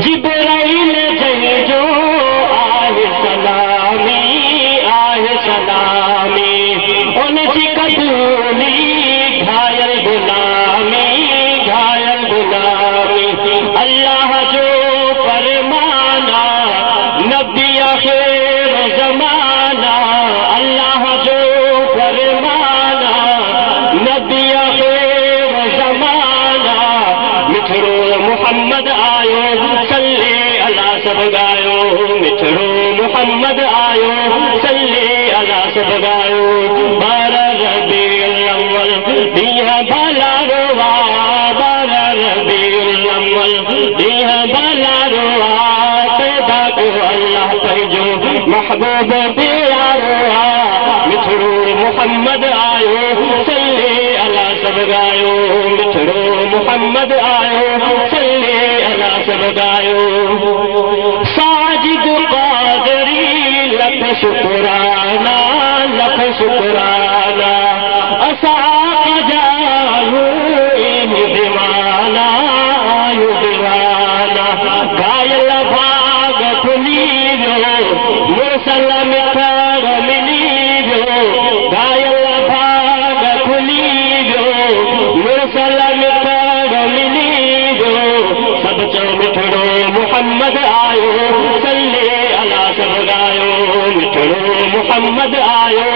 जिब्राइल जय जो आहे सलामी उन जी कबूली घायल गुलामी अल्लाह जो फरमाना नबी आखिर जमाना अल्लाह जो फरमाना नबी आखिर जमाना मिठड़ो मोहम्मद आयो सल्ले अला सब गायो मिठड़ो मोहम्मद आयो सल्ले अला सब गायो 12 रबीउल अव्वल दिया भला रोवा 12 रबीउल अव्वल दिया भला रोवा पैदा को अल्लाह पैजो महबूब दिया रोवा मिठड़ो मोहम्मद आयो सल्ले अला सब गायो मिठड़ो मोहम्मद आयो सल्ले अला सब गायो साजिद कादरी लख शुक्राना असा जालू दीवाना घायल भाग खुली मुसलम कर मिली घायल भाग खुली मुसलम कर मिली सब चो मिठड़ो मोहम्मद आयो सल्ले अला सब गायो मिठड़ो मोहम्मद आयो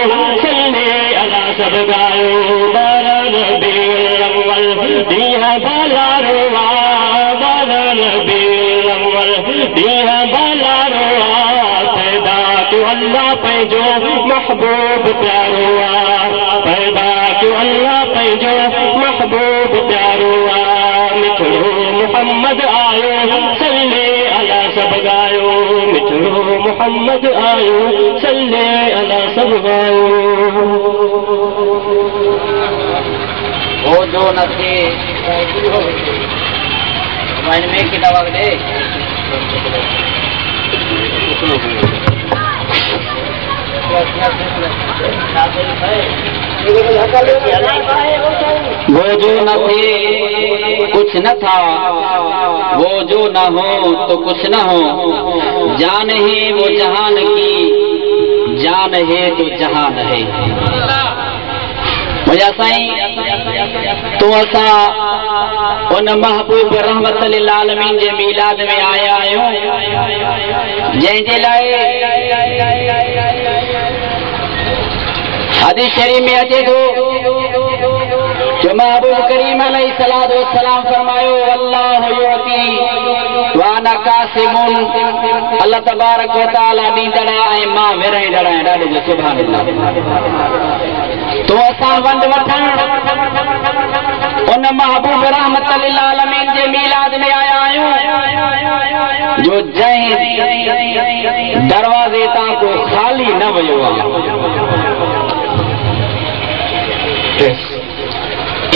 सल्ले अला सब गायो 12 रबीउल अव्वल दिया भला रोवा 12 रबीउल अव्वल दिया भला रोवा पैदा तो अल्लाह पैजो महबूब प्यारो पैदा तो अल्लाह पैजो महबूब प्यारो मिठड़ो मोहम्मद आयो सल्ले अला सब गायो मिठड़ो मोहम्मद आयो सल्ले अला सब गायो वो जो न थे मन में की दवा दे वो जो न थे कुछ न था वो जो न हो तो कुछ न हो जान है वो जहान की जान है तो जहान है मुझा साईं तो असा उन महबूब रहमत लिल आलमीन जे मीलाद में आया आहियूं जंहिंजे लाइ हदीस शरीफ में अचे थो जो महबूब करीम अलैहिस्सलातु वस्सलाम फरमायो अल्लाहु युती व अना कासिमुन अल्लाह तबारक व तआला ॾींदड़ ऐं मां विरहाईंदड़ आहियां ॾाढो जो सुभान अल्लाह तो असां वंड वठण उन महबूब रहमत लिल आलमीन जे मीलाद में आया आहियूं जो जंहिं दरवाज़े तां को ख़ाली न वियो आहे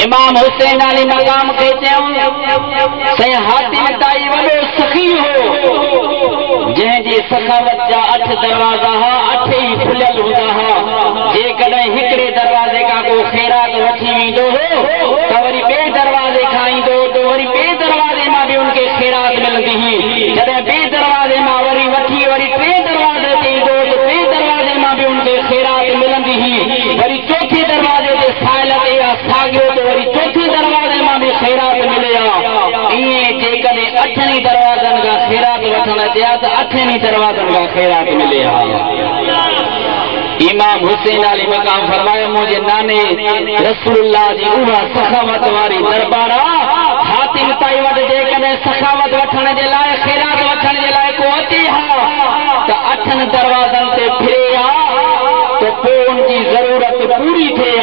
इमाम हुसैन अली मकाम के से हातिम ताई वॾो सखी हो जंहिंजी सखावत जा 8 दरवाज़ा हा 8 ई खुलियल हूंदा हा जेकॾहिं हिकिड़े दरवाज़े खां को ख़ैरात वठी वेंदो हो त वरी ॿिए दरवाज़े खां ईंदो त वरी ॿिए दरवाज़े मां बि उनखे ख़ैरात मिलंदी हुई जॾहिं ॿिए दरवाज़े मां वरी वठी वरी टे दरवाज़े ते ईंदो त टे दरवाज़े मां बि उनखे ख़ैरात मिलंदी हुई वरी चौथे दरवाज़े ते साहिल ते या साॻियो त वरी चौथे दरवाज़े मां बि ख़ैरात मिले हा ईअं जेकॾहिं 8 दरवाज़नि खां ख़ैरात वठण अचे हा त 8 दरवाज़नि खां ख़ैरात मिले हा इमाम हुसैन अली मकाम फरमायो मुझे नाने रसूलुल्लाह जी उहा सखावत वारी दरबार हातिम ताई वटि जेकॾहिं सखावत वठण जे लाइ ख़ैरात वठण जे लाइ को अचे हा त 8 दरवाज़नि ते फिरे हा त पोइ उनजी ज़रूरत पूरी थिए हा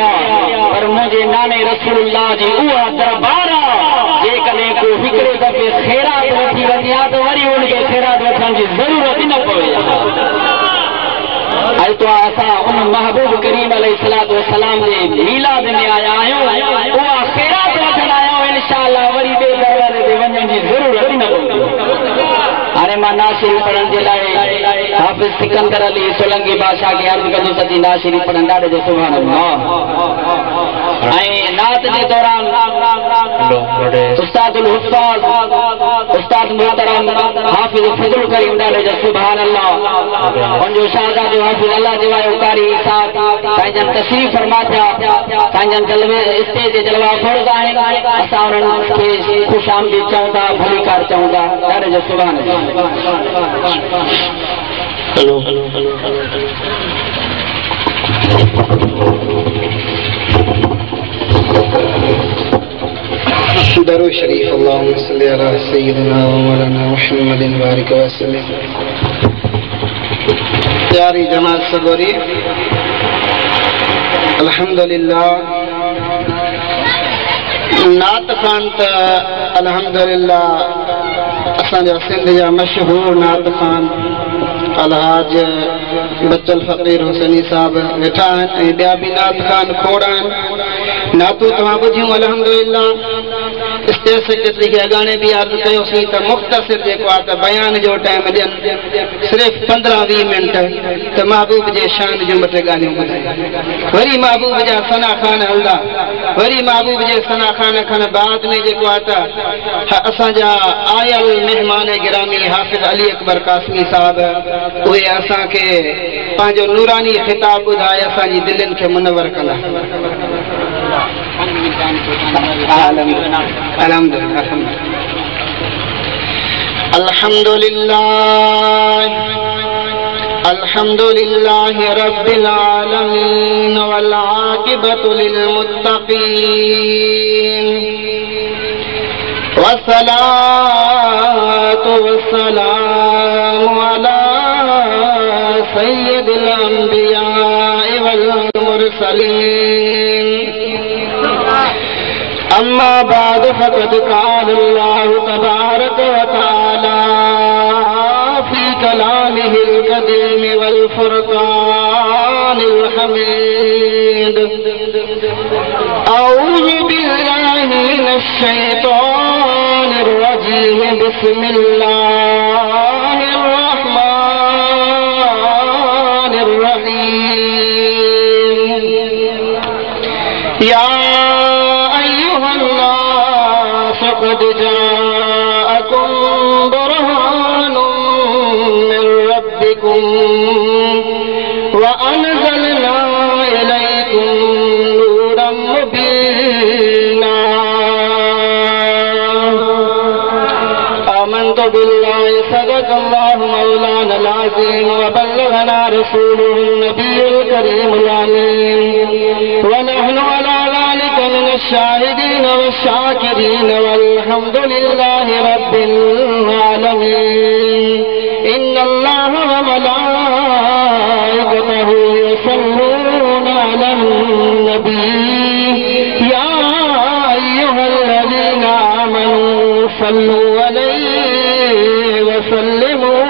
पर मुंहिंजे नाने रसूलुल्लाह जी उहा दरबार जेकॾहिं को हिकिड़े दफ़े ख़ैरात वठी वञे हा त वरी उनखे ख़ैरात वठण जी ज़रूरत ई न पवे अॼु तो असां उन महबूब करीम अलैहिस्सलातु वस्सलाम जे मीलाद में आया आहियूं उहा ख़ैरात वठण आया आहियूं इंशाअल्लाह वरी ॿिए दरवाज़े ते वञण जी ज़रूरत ई न पवंदी हाणे मां नासिर पढ़ण जे लाइ हाफिज सिकंदर अली सोलंकी बादशाह के अर्ज कंदो सची नाशिरी पढ़ंदा ॾे सुभान अल्लाह। ऐं नात जे दौरान उस्तादुल हुफ़ाज़ उस्ताद मोहतरम हाफिज फजल करीम ॾे सुभान अल्लाह। पंहिंजो शाहज़ादो हाफिज अल्लाह जो कारी साथ पंहिंजन तशरीफ़ फरमा थिया पंहिंजन जलवे स्टेज ते जलवा फर्ज़ आहिनि असां उन्हनि खे ख़ुश आमदीद चऊं था भलीकार चऊं था ॾाढे जो सुभान अल्लाह। हेलो दरूद शरीफ अल्लाहुम्मा सल्ली अला सय्यिदिना व मौलाना मुहम्मदिन बारिक वसल्लम। प्यारी जमात सगोरी अल्हम्दुलिल्लाह नात खान त अल्हम्दुलिल्लाह असांजा सिंध जा मशहूर नात खान अलहाज बच्चल फ़कीर हुसैनी साहब वेठा आहिनि ऐं ॿिया बि नात खान खोड़ आहिनि। नातूं तव्हां ॿुधियूं अल्हम्दुलिल्लाह। स्टेज सेक्रेटरी खे अॻाणे बि अर्ज़ु कयोसीं त मुख़्तसिर जेको आहे त बयान जो टाइम ॾियनि सिर्फ़ु 15-20 मिंट त महबूब जे शान जूं ॿ टे ॻाल्हियूं ॿुधायूं। वरी महबूब जा सना खान हलंदा वरी महबूब जे सना खान खां बाद में जेको आहे त असांजा आयल महिमान गिरामी हाफ़िज़ अली अकबर कासमी साहब उहे असांखे पंहिंजो नूरानी ख़िताब ॿुधाए असांजी दिलनि खे मुनवर कंदा। अल्हम्दुलिल्लाह रब्बिल आलमीन वल आक़िबतु लिल मुत्तक़ीन वस्सलातु वस्सलामु अला सय्यिदिल अंबिया वल मुरसलीन। अम्मा बाद फ़क़द क़ाल अल्लाहु तबारक व तआला फ़ी कलामिहिल क़दीम वल फ़ुरक़ानिल हमीद। अऊज़ु बिल्लाहि मिनश शैतानिर रजीम। बिस्मिल्लाहिर रहमानिर रहीम। या قد جاءكم برهان من ربكم وأنزلنا إليكم نورا مبينا آمنت بالله صدق الله مولانا العظيم وبلغنا رسوله النبي الكريم الأمين ونحن على ذلك من الشاهدين والشاكرين والحمد لله رب العالمين. إن الله وملائكته يصلون على النبي يا أيها الذين آمنوا صلوا عليه وسلموا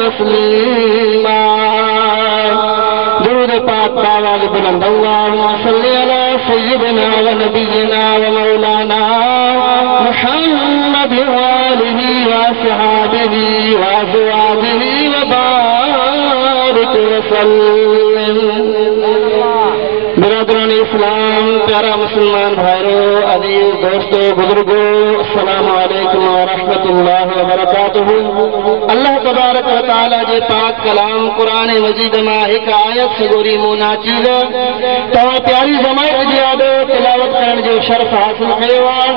تسليما. درود پاک باواز بلند اللهم صل على سيدنا ونبينا ومولانا محمد وآله وصحابه وأزواجه وبارك وسلم. बिरादरान इस्लाम प्यारा मुसलमान भाइयों अजीज दोस्तों बुजुर्गों अस्सलाम वालेकुम व रहमतुल्लाहि व बरकातुहू। अल्लाह तबारक व तआला जे पाक कलाम कुरान मजीद मां एक आयत सगोरी मुनाचीज तव्हां प्यारी जमात जी आदो तिलावत करण जो शर्फ हासिल कयो आहे।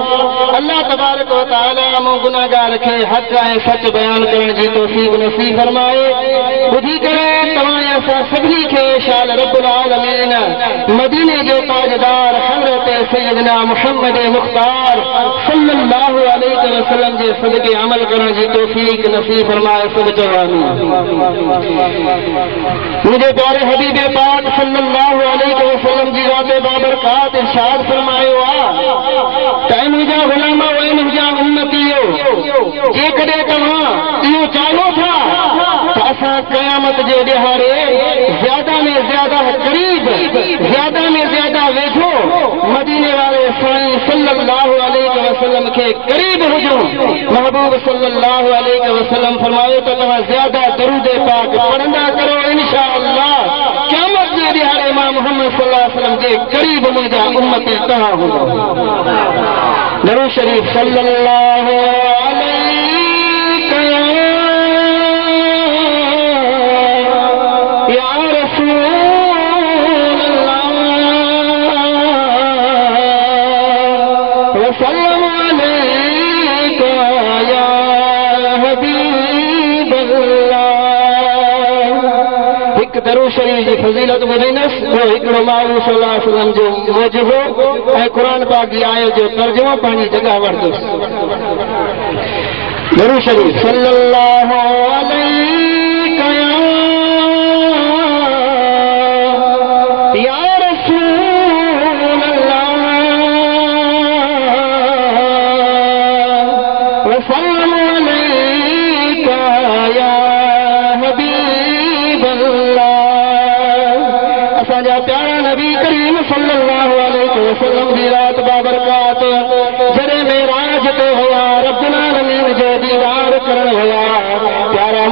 अल्लाह तबारक व तआला मूं गुनाहगार खे हक़ ऐं सच बयान करण जी तौफ़ीक़ नसीब फरमाए। ॿुधी करे तव्हां असां सभिनी खे शाल रब्बुल आलमीन मदीने जो ताजदार हज़रत सैयदना मुहम्मद मुख्तार सल्लल्लाहु अलैहि वसल्लम जे सदके अमल करण जी तौफ़ीक़ नसीब फरमाए। सब चओ आमीन। मुझे प्यारे हबीब पाक सल्लल्लाहु अलैहि वसल्लम जी ज़ात बाबरकात इरशाद फरमायो आहे त मुंहिंजा गुलाम ऐं मुंहिंजा उम्मतियो जेकॾहिं तव्हां इहो चाहियो था त असा क़यामत जे ॾिहाड़े ज्यादा में ज्यादा करीब, ज्यादा में ज्यादा वेझो मदीने वाले साईं सल्लल्लाहु अलैहि वसल्लम के करीब हुजो। महबूब सल्लल्लाहु अलैहि वसल्लम फरमायो त तव्हां ज्यादा दरूद पाक पढ़ंदा करो, इंशाअल्लाह क़यामत जे ॾिहाड़े मां मोहम्मद सल्लल्लाहु अलैहि वसल्लम जे करीब मुंहिंजा उम्मत तव्हां हुजो। दरूद शरीफ सल्लल्लाहु दरूद शरीफ जी फज़ीलत ॿुधाईंदसि। वो हिकिड़ो माण्हू सल्लल्लाहु अलैहि वसल्लम जो मौजूदो ऐं क़ुरान पाक जी आयत जो तर्जुमो पंहिंजी जॻह वठंदुसि। दरूद शरीफ सल्लल्लाहु अलैहि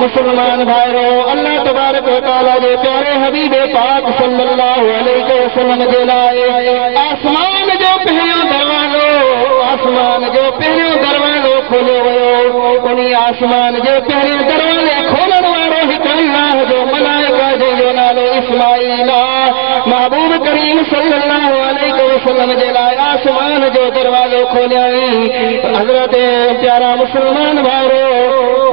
मुसलमान भाइरो, अल्लाह तबारक व तआला जे प्यारे हबीब पाक सल्लल्लाहु अलैहि वसल्लम जे लाइ आसमान जो पहिरियों दरवाज़ो, आसमान जो पहिरियों दरवाज़ो खोलियो वियो। उन आसमान जे पहिरियों दरवाज़े खोलण वारो हिकु अल्लाह जो मलाइका जंहिंजो नालो इस्माईल आहे। महबूब करीम सल्लल्लाहु अलैहि वसल्लम जे लाइ आसमान जो दरवाज़ो खोलियाई। हज़रत प्यारा मुसलमान भाइरो,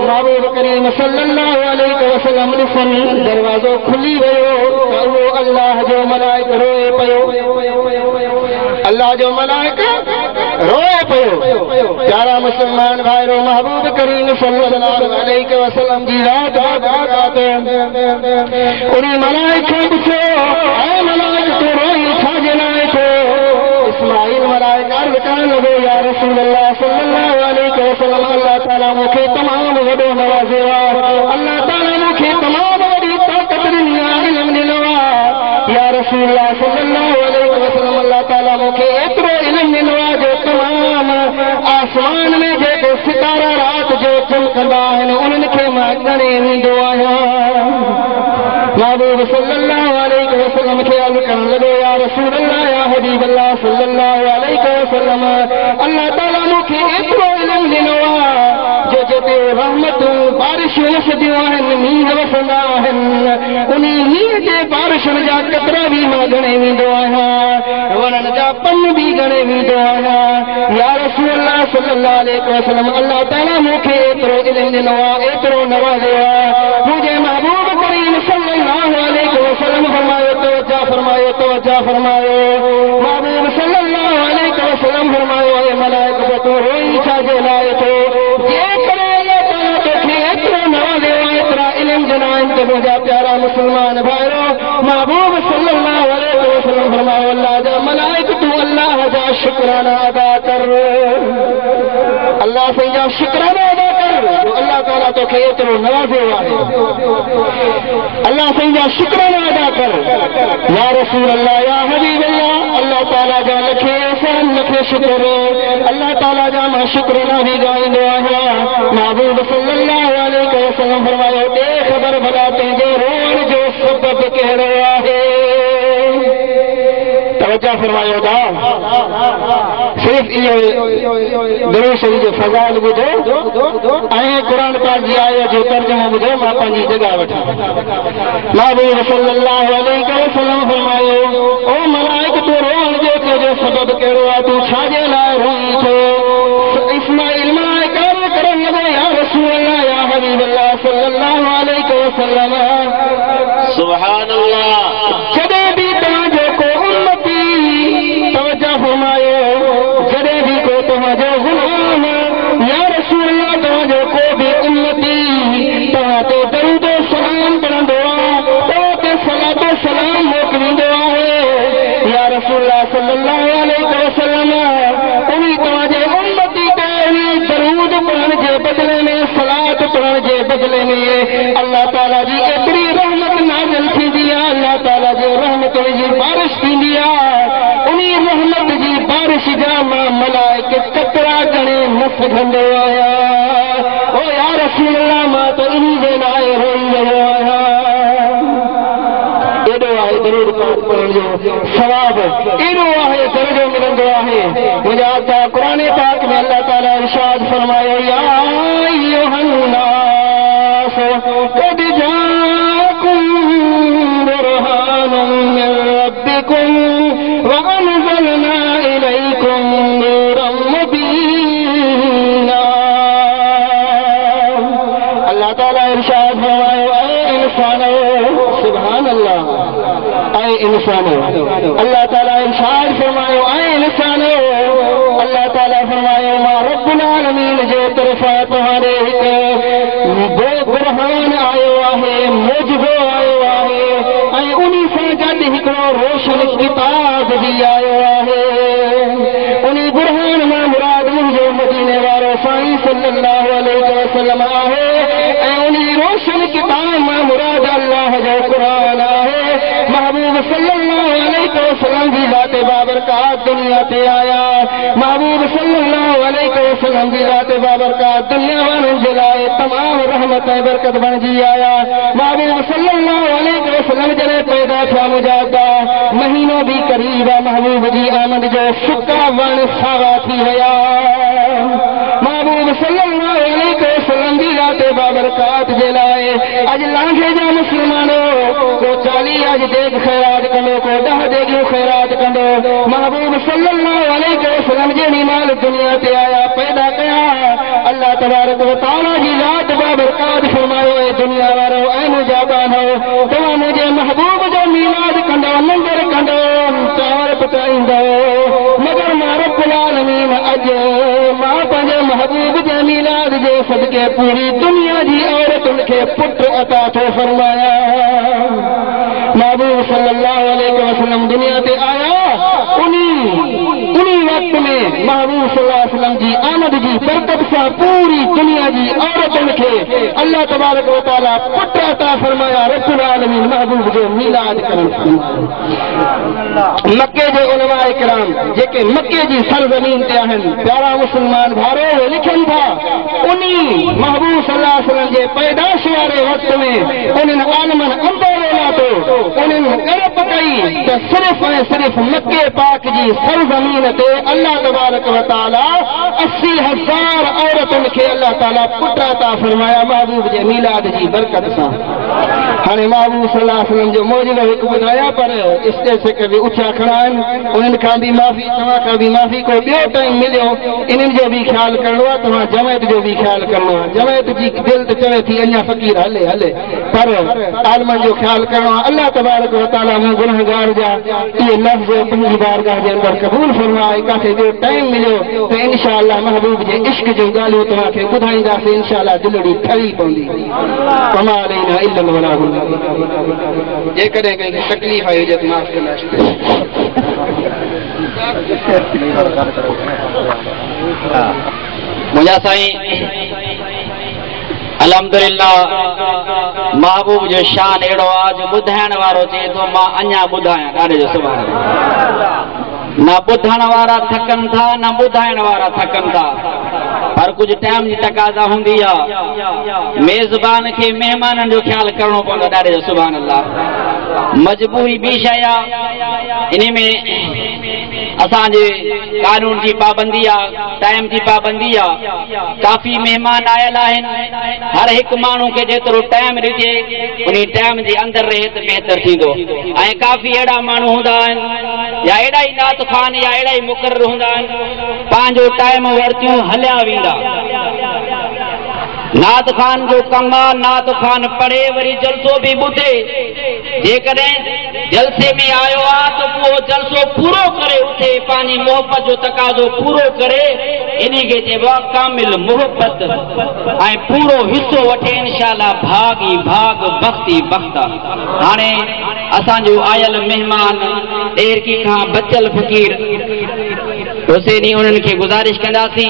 महबूब करीम सल्लल्लाहु अलैहि वसल्लम ॾिसनि दरवाज़ो खुली वियो त उहो अल्लाह जो मलाइक रोए पियो, अल्लाह जो मलाइक रोए पियो। प्यारा मुसलमान भाइरो, महबूब करीम सल्लल्लाहु अलैहि वसल्लम जी रात उन मलाइक खे पुछियो, ऐ मलाइक तूं रोई छाजे लाइ थो? इस्माईल मलाइक अर्ज़ करण लॻो, या रसूल अल्लाह सल्लल्लाहु अलैहि वसल्लम, अल्लाह ताला मूंखे तमामु वॾो नवाज़ियो आहे, अल्लाह ताला मूंखे तमामु वॾी ताक़त ॾिनी आहे, इल्मु ॾिनो आहे। या रसूल अल्लाह सल्लल्लाहु अलैहि वसल्लम, अल्लाह ताला मूंखे एतिरो इल्मु ॾिनो आहे जो तमामु आसमान में जेके सितारा राति जो चमकंदा आहिनि उन्हनि खे मां ॻणे वेंदो आहियां। महबूब सल्लल्लाहु अलैहि वसल्लम खे अर्ज़ करण लॻो, या रसूल अल्लाह, या हबीब अल्लाह सल्लल्लाहु अलैहि वसल्लम, अल्लाह ताला मूंखे एतिरो इल्मु ॾिनो आहे जो जिते रहमतूं बारिशूं वसंदियूं आहिनि, मींहं वसंदा आहिनि, उन मींहं जे बारिशुनि जा कतरा बि मां ॻणे वेंदो आहियां, वणनि जा पन बि ॻणे वेंदो आहियां। या रसूल अल्लाह सल्लल्लाहु अलैहि वसल्लम, अल्लाह ताला मूंखे एतिरो इल्मु ॾिनो आहे, एतिरो नवाज़ियो आहे। मुंहिंजे महबूब करीम सल्लल्लाहु अलैहि वसल्लम फरमायो, तवज्जो फरमायो, तवज्जो फरमायो। महबूब सल्लल्लाहु अलैहि वसल्लम फरमायो, ऐ मलाइक तूं रोई छाजे लाइ थो? मुंहिंजा प्यारा मुसलमान भाइरो, महबूब सल्लल्लाहु अलैहि वसल्लम फरमायो, अल्लाह जा मलाइक तूं अल्लाह जा शुक्राना अदा कर, अल्लाह से जा शुक्राना अदा कर जो अल्लाह ताला तोखे एतिरो नवाज़ियो आहे। अल्लाह से जा शुक्राना अदा कर। या रसूल अल्लाह, या हबीब अल्लाह, अल्लाह ताला जा लखे एहसान, लखे शुक्र, अल्लाह ताला जा मां शुक्राना बि ॻाईंदो आहियां। महबूब सल्लल्लाहु अलैहि वसल्लम फरमायो, ॾे ख़बर भला तुंहिंजे रोअण जो सबबु कहिड़ो आहे? तवज्जो फरमायो था, सिर्फ इहो दरूद शरीफ जो फज़ाइल ॿुधो ऐं क़ुरान पाक जी आयत जो तर्जुमो ॿुधो, मां पंहिंजी जॻह वठां। महबूब सल्लल्लाहु अलैहि वसल्लम फरमायो, ओ मलाइक तूं रोअण जो सबबु कहिड़ो आहे? तूं छाजे लाइ रोई थो? इस्माईल मलाइक अर्ज़ करण लॻो, या रसूल अल्लाह, या हबीब अल्लाह सल्लल्लाहु अलैहि वसल्लम, सुभान अल्लाह, जॾहिं बि तव्हांजो को उम्मती, तवज्जो फरमायो, जॾहिं बि को तव्हांजो गुलाम, या रसूल अल्लाह, तव्हांजो को बि उम्मती तव्हां ते दरूद सलाम पढ़ंदो आहे, तव्हां ते सलातो सलाम मोकिलींदो आहे, या रसूल अल्लाह सल्लल्लाहु अलैहि वसल्लम, उन्ही तव्हांजे उम्मती ते दरूद पढ़ण जे बदिले में, सलात पढ़ण जे बदिले में अल्लाह ताला जी जी बारिश थींदी आहे उन रहमत जी बारिश जा मां मलाइके कतरा घणे न सघंदो आहियां ओ या रसूल अल्लाह मां त इन जे लाइ रोई रहियो आहियां एॾो आहे दरूद पाक पढ़ण जो सवाब एॾो आहे दर्जो मिलंदो आहे मुंहिंजा आका क़ुरान पाक में अल्लाह ताला इरशाद फरमायो या अय्युहन नास क़द जाअकुम बुरहानुम मिन रब्बिकुम व अनज़लना इलैकुम नूरन मुबीना अल्लाह ताला इरशाद फरमायो ऐ इंसानो सुभान अल्लाह ऐ इंसानो अल्लाह ताला इरशाद फरमायो ऐ इंसानो अल्लाह ताला फरमायो मां रब्बुल आलमीन जे तरफ़ां तव्हांजे हिकु बुरहान आयो आहे मुजबो आयो आहे ऐं उन सां गॾु हिकिड़ो रोशन किताब बि आयो आहे उन बुरहान मां मुराद मुंहिंजो मदीने वारो साईं सल्लल्लाहु अलैहि वसल्लम आहे ऐं उन रोशन किताब मां मुराद अल्लाह जो क़ुरान आहे महबूब सल्लल्लाहु अलैहि वसल्लम जी ज़ात बाबरकात दुनिया ते आया महबूब सल्लल्लाहु अलैहि वसल्लम जी ज़ात बाबरकात दुनिया वारनि जे लाइ तमाम रहमत ऐं बरकत बणिजी आया महबूब सल्लल्लाहु अलैहि वसल्लम जॾहिं पैदा थिया मुंहिंजा महीनो बि क़रीब आहे महबूब जी आमद जो सुका वण सावा थी विया महबूब सल्लल्लाहु अलैहि वसल्लम जी ज़ात बाबरकात जे लाइ अॼु लांघे जा मुस्लमानो को 40 अॼु देग ख़ैरात कंदो को 10 देगियूं ख़ैरात कंदो महबूब सल्लल्लाहु अलैहि वसल्लम जहिड़ी माल दुनिया ते आया पैदा कया अल्लाह तबारक व तआला जी ज़ात बाबरकात फरमायो ऐ दुनिया वारो ऐ मुंहिंजा बानो तव्हां मुंहिंजे महबूब जो मीलाद कंदो लंगर कंदो चांवर पचाईंदो मगर मां रब्बुल आलमीन अॼु मां पंहिंजे महबूब जे मीलाद जे सदके पूरी दुनिया जी औरतुनि खे पुट अता थो फरमाया महबूब सल्लल्लाहु अलैहि वसल्लम दुनिया ते आया उन्हीं वक्त में महबूब सल्लल्लाहु अलैहि वसल्लम जी आमद जी बरकत सां पूरी दुनिया जी औरतुनि खे अल्लाह तबारक व तआला पुट अता फरमाया रब्बुल आलमीन महबूब जो मीलाद करण मक्के जे उलमा इकराम जेके मक्के जी सरज़मीन ते आहिनि प्यारा मुस्लमान भारो लिखनि था उन्हीं महबूब सल्लल्लाहु अलैहि वसल्लम जे पैदाश वारे वक्त में उन्हनि आलमनि अंदर लातो उन्हनि गरब कई त सिर्फ़ ऐं सिर्फ़ मक्के पाक जी सरज़मीन ते अल्लाह तबारक व तआला 80,000 औरतुनि खे अल्लाह ताला पुट अता फरमाया महबूब जे मीलाद जी बरकत सां हाणे महबूब सल्लल्लाहु अलैहि वसल्लम जो मौजूदु हिकु ॿुधाया पर स्टेज से कभी ऊचा खड़ा आहिनि उन्हनि खां बि माफ़ी तव्हां खां बि माफ़ी को ॿियो टाइम मिलियो इन्हनि जो बि ख़्यालु करिणो आहे तव्हां जमायत जो बि ख़्यालु करिणो आहे जमायत जी दिलि त चवे थी अञा फ़क़ीर हले हले पर आलमनि जो ख़्यालु करिणो आहे अल्लाह तबारक व तआला मूं गुनहगार जा इहे लफ़्ज़ पंहिंजी बारगाह जे अंदरि क़बूल फरमाए काथे ॿियो टाइम मिलियो त इंशाअल्लाह महबूब जे इश्क जूं ॻाल्हियूं तव्हांखे ॿुधाईंदासीं इंशाअल्लाह दिलड़ी ठही पवंदी कमा अलैना इल्ला अल-बलाग जेकॾहिं कंहिंखे तकलीफ़ आई हुजे त माफ़ कंदासीं मुंहिंजा साईं अल्हम्दुलिल्लाह महबूब जो शान अहिड़ो आहे जो ॿुधाइण वारो चए थो मां अञा ॿुधायां ॾाढे जो सुभाणे न ॿुधण वारा थकनि था न ॿुधाइण वारा थकनि था पर कुछ टाइम जी तकाज़ा हूंदी आहे मेज़बान खे महिमाननि जो ख्याल करणो पवंदो ॾाढे जो सुभाणे अल्लाह मजबूरी ॿी शइ आहे इन में असांजे कानून जी पाबंदी आहे टाइम जी पाबंदी आहे काफ़ी महिमान आयल आहिनि हर हिकु माण्हू खे जेतिरो टाइम ॾिजे उन टाइम जे अंदरि रहे त बहितर थींदो ऐं काफ़ी अहिड़ा माण्हू हूंदा आहिनि या अहिड़ा ई नात ख़ान या अहिड़ा ई मुक़रर हूंदा आहिनि पंहिंजो टाइम वरतियूं हलिया वेंदा नात ख़ान जो कमु आहे नात ख़ान पढ़े वरी जलसो बि ॿुधे जेकॾहिं जलसे में आयो आहे त उहो जलसो पूरो करे उथे पंहिंजी मोहबत जो तक़ाज़ो पूरो करे इन खे चइबो आहे कामिल मोहबत ऐं पूरो हिसो वठे इंशाअल्लाह भाग ई भाग बख़्त ई बख़्त हाणे असांजो आयल महिमान देर की खां बचल फ़क़ीर हुसैनी उन्हनि खे गुज़ारिश कंदासीं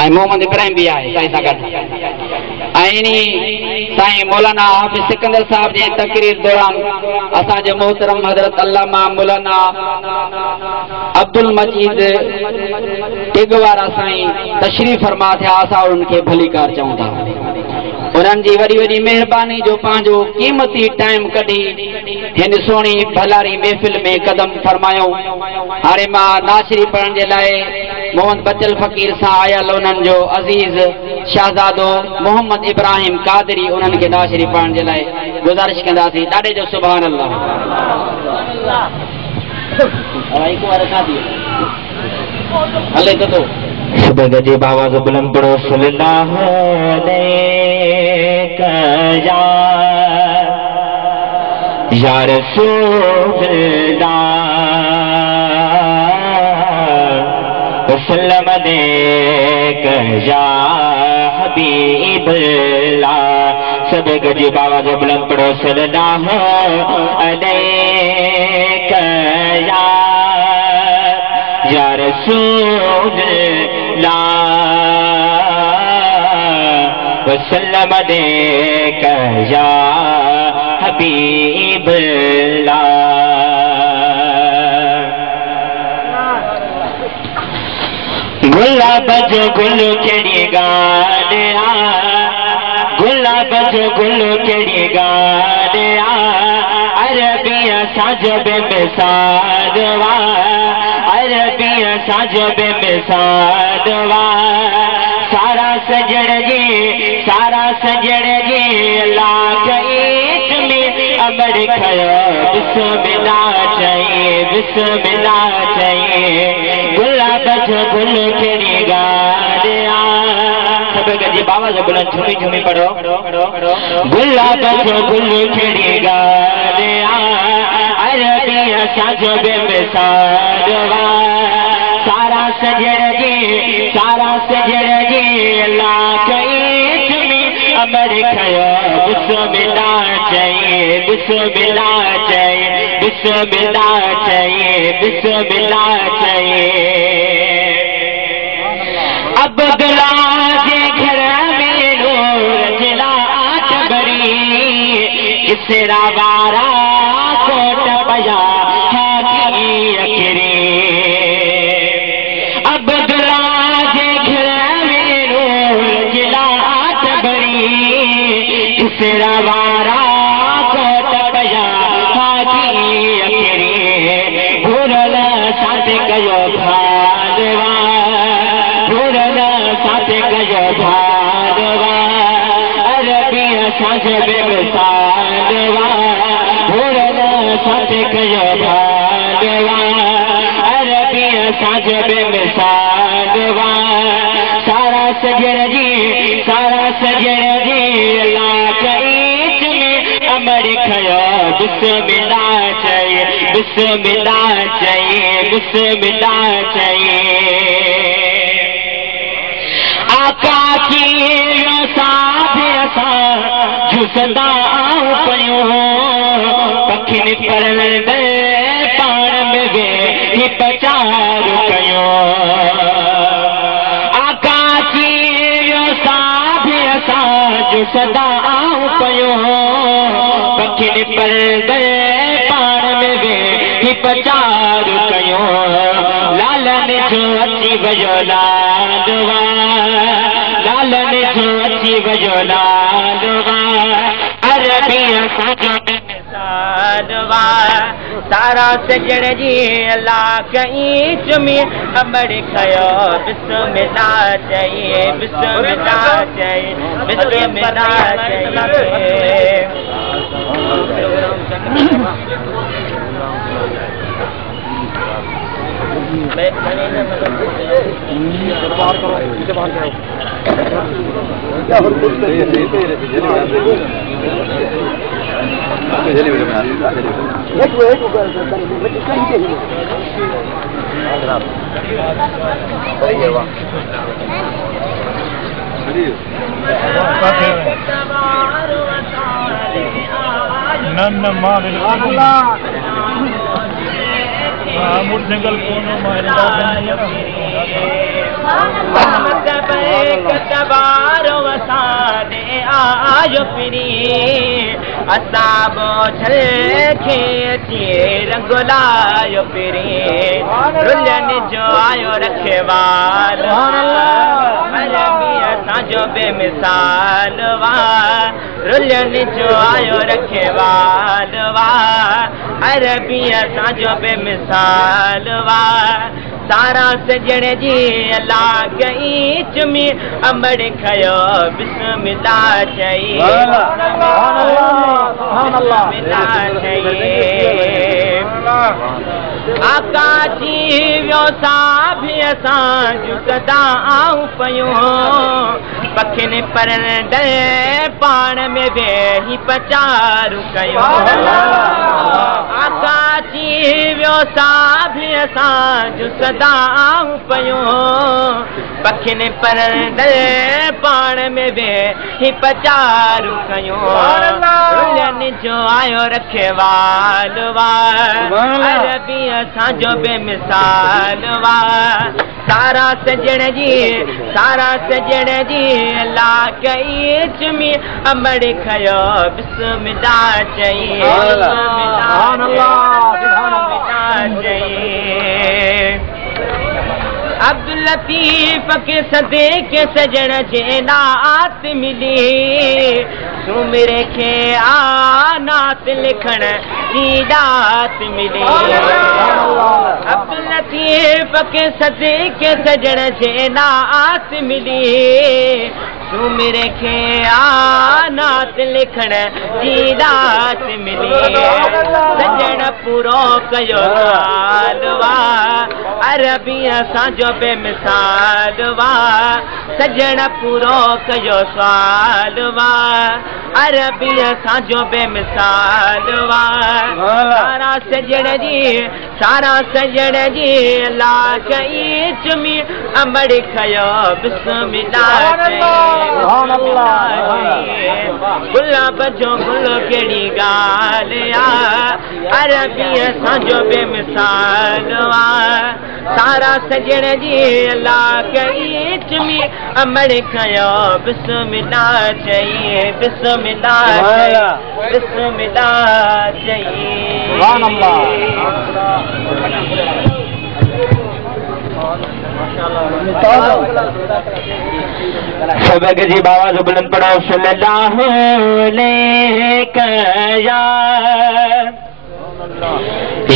ऐं मोहम्मद इब्राहिम भी आहे साईं सां गॾु ऐं इन साईं मौलाना हाफ़िज़ सिकंदर साहब जे तक़रीर दौरान असांजो मोहतरम हज़रत अल्लामा मौलाना अब्दुल मजीद टेगवारा साईं तशरीफ़ फरमा थिया असां उन्हनि खे भलीकार चऊं था उन्हनि जी वॾी वॾी महिरबानी जो पंहिंजो क़ीमती टाइम कढी हिन सोणी भलारी महफ़िल में कदम फरमायो हाणे मां नाशरी पढ़ण जे लाइ मोहम्मद बचल फ़कीर सां आयल उन्हनि जो अज़ीज़ शहज़ादो मोहम्मद इब्राहिम कादरी उन्हनि खे नाशरी पढ़ण जे लाइ गुज़ारिश कंदासीं ॾाढे जो सुभान अल्लाह हले तो सुबह जी आवाज़ बुलंद पढ़ो सल्लल्लाहु अलैहि या रसूलल्लाह वसल्लम अलैका या हबीबल्लाह सब गजी आवाज़ बुलंद पढ़ो सल्लल्लाहु अलैका या रसूलल्लाह वसल्लम अलैका या हबीबल्लाह गुलाब जो गुल केड़ी गालिया गुलाब जो गुल केड़ी गालिया अरबिया साजो बेमिसालवा अरबिया साजो बेमिसालवा सारा सजड़गी लाख ईच में अमर खयो बिस्मिल्लाह चाहिए गुलाब जो गुल केड़ी गालिया सब गजी बाबा जो बुलंद झूमी झूमी पढ़ो गुलाब जो गुल केड़ी गालिया अरबिया साजो बेमिसालवा सारा सजड़गी लाख ईच में अमर खयो बिस्मिल्लाह चाहिए अब्दुल्ला जे घर में नूर जला बरी इसरा वारा कोट पया हाथी अखरे अब्दुल्ला जे घर में नूर जला बरी इसरा वारा कोट पया हाथी अखरे भूरल साथ कयो भालवा अरबिया साज बेमिसालवा भूरल साथ कयो भालवा अरबिया साज बेमिसालवा सारा सजड़गी लाख ईच में अमर खयो बिस्मिल्लाह चाहिए आका की झुसदा पयो पखिन पर पाण में वे ही पचार कयो आका की झुसदा पयो पखिन पर पाण में वे ही पचार कयो लालन जो अची वयो लालवा लालन जो अची वयो लालवा अरबिया साजो बेमिसालवा सारा सजड़गी लाख ईच में अमर खयो बिस्मिल्लाह चाहिए मोटरसाइकिल कतबारो वसाने आयो पिरी असाबो छलखे रंगोलायो पिरी रुलन जो आयो रखेवाल अरबी असांजो बेमिसाल वा रुलन जो आयो रखेवाल वा अरबी असांजो बेमिसाल वा सारा सजण जी अल्लाह कई चुमी अमड़ खयो बिस्मिल्लाह चई बिस्मिल्लाह चई आका जी वियो साभी असां जुकदा आऊं पयूं पखिन परन दे पाण में वेही पचारू कयूं आका जी वियो साभी असां जुकदा आऊं पयूं पखिन परन दे पाण में वेही पचारू कयूं रुलन जो आयो रखेवाल वा अरबी असांजो बेमिसाल वा सारा सजण जी अल्लाह कई चुमी अमड़ खयो बिस्मिल्लाह चई बिस्मिल्लाह चई अब्दुल लतीफ के सदे के सजण जे नात मिली सुमिरे खे नात लिखण जी दात मिली अब्दुल लतीफ के सदे के सजण जे नात मिली सुमिरे खे नात लिखण जी दात मिली सजण पूरो कयो साल वा अरबी असांजो बेमिसाल वा सजण पूरो कयो साल वा अरबी असांजो बेमिसाल वा सारा सजण जी अल्लाह कई चुमी अमड़ खयो बिस्मिल्लाह गुलाब जो गुल कहिड़ी ॻाल्हि अरबी असांजो बेमिसाल वा सारा सजण जी अल्लाह कई चुमी अमड़ खयो बिस्मिल्लाह चई बिस्मिल्लाह चई सबक जी बाबा जो बुलंद पढ़ो सल्लल्लाहु अलैहि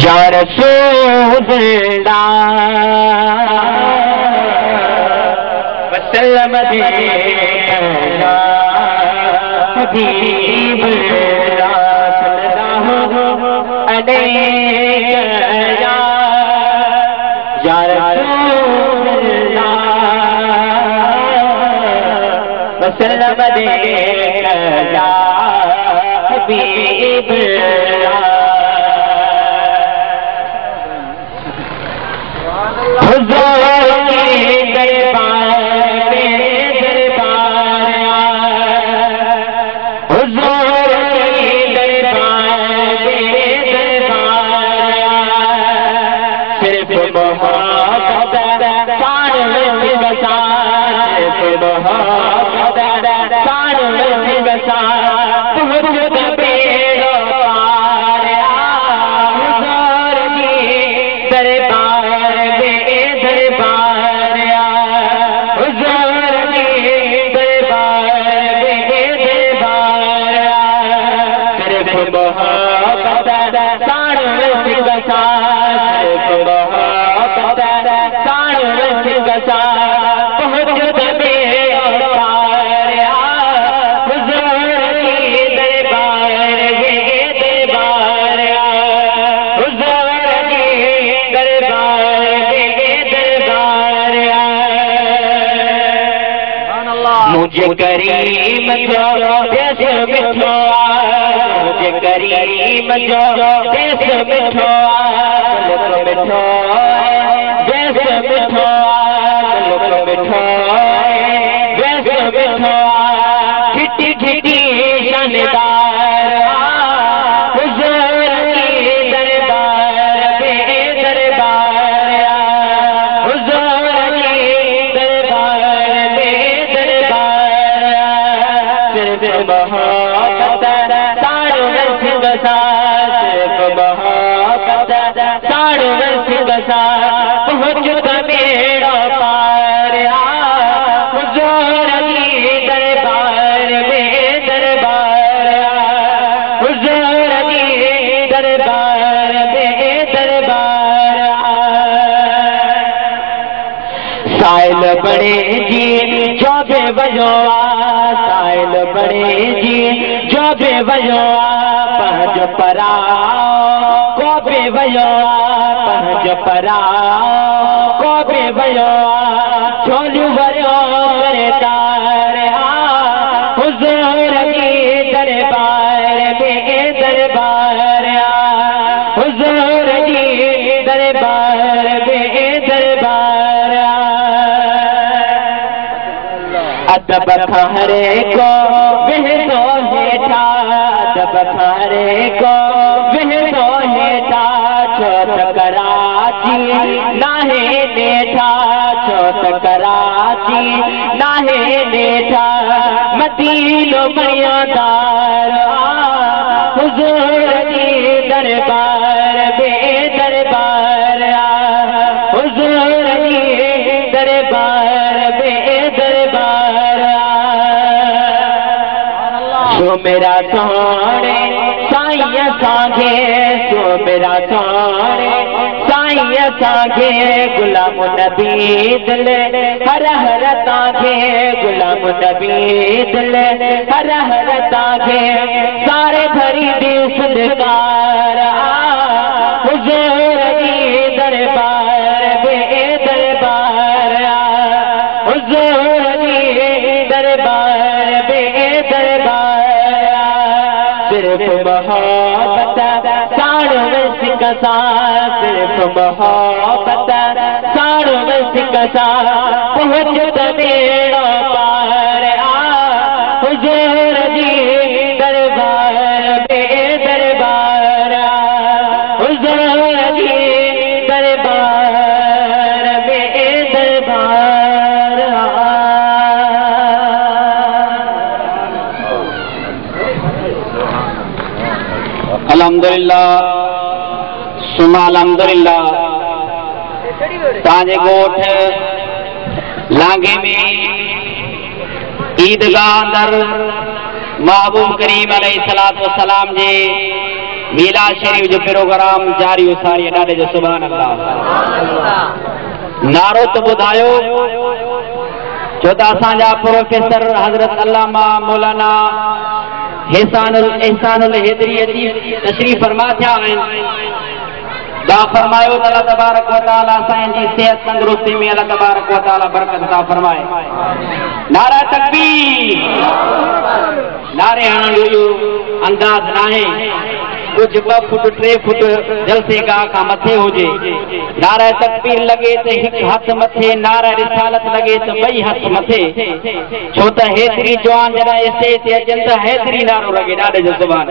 या रसूलल्लाह वसल्लम या हबीबल्लाह सल्लल्लाहु अलैहि या वसल्लम या हबीबल्लाह हुजूर के दरबार में हुजूर के दरबार में सिर्फ मोहब्बत पान में बसा सिर्फ मोहब्बत पान में बसा बहुत बेड़ो पार हुजूर के दरबार मुझे करीम जो देश मिठो मुझे करीम जो देश मिठो मिठो देश मिठो मिठो देश मिठो घिटी घिटी शानदार हुजूर की दरबार मोहब्बत साड़ू सिंह सा सिर्फ मोहब्बत साड़ू सिंह सा पहुँच मेरा पार हुजूर की दरबार में दरबार हुजूर की दरबार में दरबार साइल बड़े जी जो बेवजो साइल बड़े जी जो बेवजो पहज परा को बेवजो पहज परा को बेवजो छोलू वरो तार हुजूर की दरबार में दरबार हुजूर की दरबार में दरबार अदब हरे को बहनो हेठा अदब हरे को बहनो हेठा छोट कराची नाहे नेठा छोट कराची नाहे नेठा मदीनो मरियादार हुजूर की दरबार में दरबार हुजूर की दरबार में दरबार सो मेरा सोने साईं सांगे सो मेरा सोने साईं सांगे गुलाम नबी दिल हर हर तांगे गुलाम नबी दिल हर हर तांगे सारे भरी दी सदकार हुजूर की दरबार में दरबार हुजूर की दरबार में दरबार सिर्फ मोहब्बत साड़ू सिकसा सिर्फ मोहब्बत साड़ू सिकसा पहुँच मेरा पार हुजूर जी दरबार में दरबार हुजूर जी दरबार में दरबार अल्हम्दुलिल्लाह सुमा अल्हम्दुलिल्लाह ताजे गोठ लांगे में ईदगाह अंदर महबूब करीम अलैहिस्सलातु वस्सलाम जे मीलाद शरीफ जो प्रोग्राम जारी उसारी ॾाढे जो सुभान अल्लाह नारो तो ॿुधायो छो त असांजा प्रोफेसर हज़रत अल्लामा मौलाना एहसानुल हैदरी अची तशरीफ़ फरमा थिया आहिनि दा फरमायो त अल्लाह तबारक व तआला असांजी सेहत तंदुरुस्ती में अल्लाह तबारक व तआला बरकत अता फरमाए नारा तकबीर नारे हणण जो अंदाज़ नाहे कुछ 2 फुट 3 फुट जलसे गाह का मथे हुजे नारा तकबीर लगे तो एक हाथ मथे नारा रिसालत लगे तो 2 हाथ मथे छो त हेतरी जवान जरा स्टेज ते अचन त हेतरी नारो लगे ॾाढे जो सुभान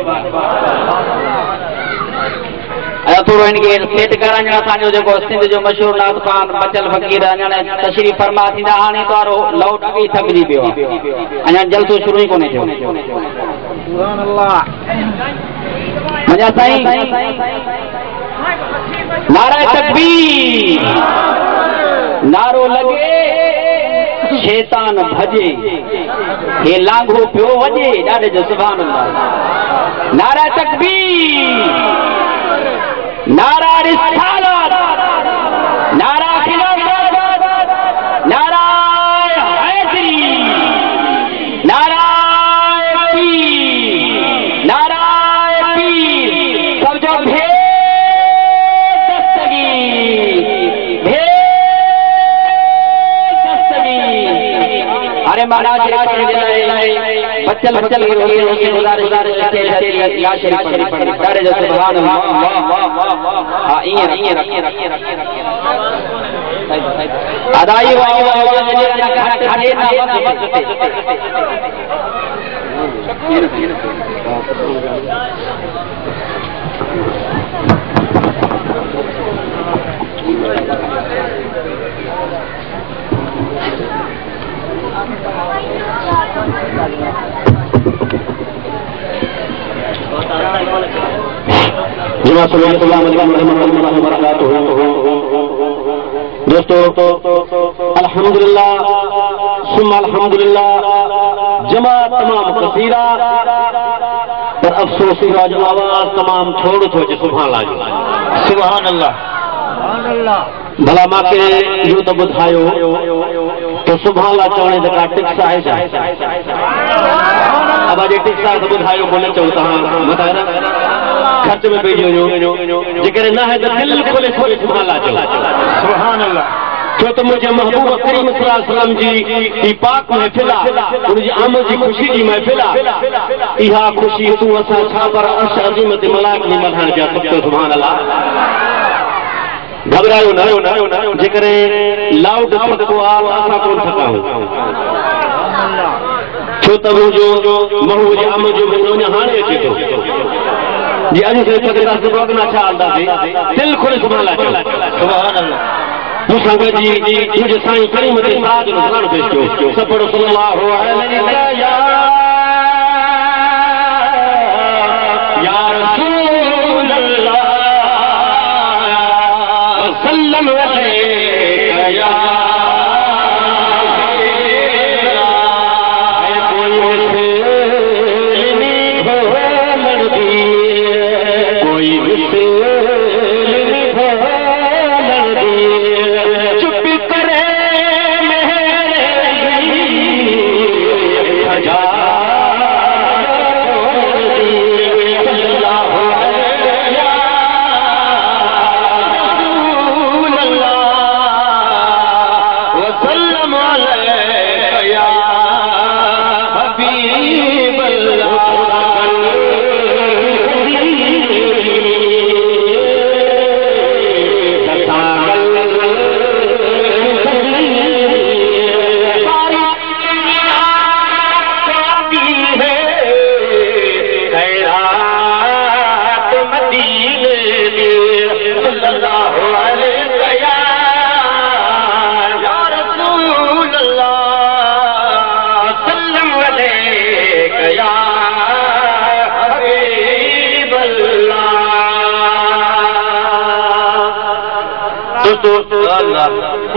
थोड़ो इनके सेट करण असांजो जेको सिंध जो मशहूर नातखान बचल फकीर अञा तशरीफ़ फरमा थींदा हाणे तो लौट अॻे थकिजी पियो आहे अञा जलसो शुरू ई कोन्हे थियो सुभान अल्लाह मुंहिंजा साईं नारा तकबीर नारो लगे शैतान भजे हे लांघो पियो वजे ॾाढे जो सुभान अल्लाह नारा तकबीर नारा रिसालत नारा खिलाफत नारा हैदरी नारा पीर नारा पीर सब जो भेद दस्तगी अरे महाराज बच्चल बच्चल की गुजारिश या शरीफ पढ़ जो सुभान अल्लाह हां ये अदाई वाह खाटे ना बस दोस्तों अल्हम्दुलिल्लाह सुम्मा अल्हम्दुलिल्लाह जमा तमाम कसीरा पर अफसोस हुआ जो आवाज तमाम छोड़ थो सुभान अल्लाह भला मांखे इहो त ॿुधायो त सुभान अल्लाह चवण जेका टिक्स आहे छा अब अॼु टिक्स आहे त ॿुधायो कोन चओ तव्हां मथां खर्च में पइजी वञो जेकॾहिं न आहे त दिलि खोले खोले सुभान अल्लाह चओ सुभान अल्लाह छो त मुंहिंजे महबूब करीम सल्लल्लाहु अलैहि वसल्लम जी ई पाक महफ़िल आहे उनजी आमद जी ख़ुशी जी महफ़िल आहे इहा ख़ुशी तूं असां छा पर अर्श अज़ीम ते मलाइक में मल्हाइण जा सघो सुभान अल्लाह घबरायो न जेकॾहिं लाउड सदको आहे असां कोन सघूं छो त मुंहिंजो महबूब जी आमद जो महीनो हाणे अचे थो जी अॼु से सघंदासीं रोगना छा हलंदासीं दिलि खोले सुभान अल्लाह सुभान अल्लाह मूंसां गॾिजी मुंहिंजे साईं करीम ते साज जो सलाम पेश कयो सभु सल्लल्लाहु अलैहि या रसूल अल्लाह सल्लल्लाहु अलैहि या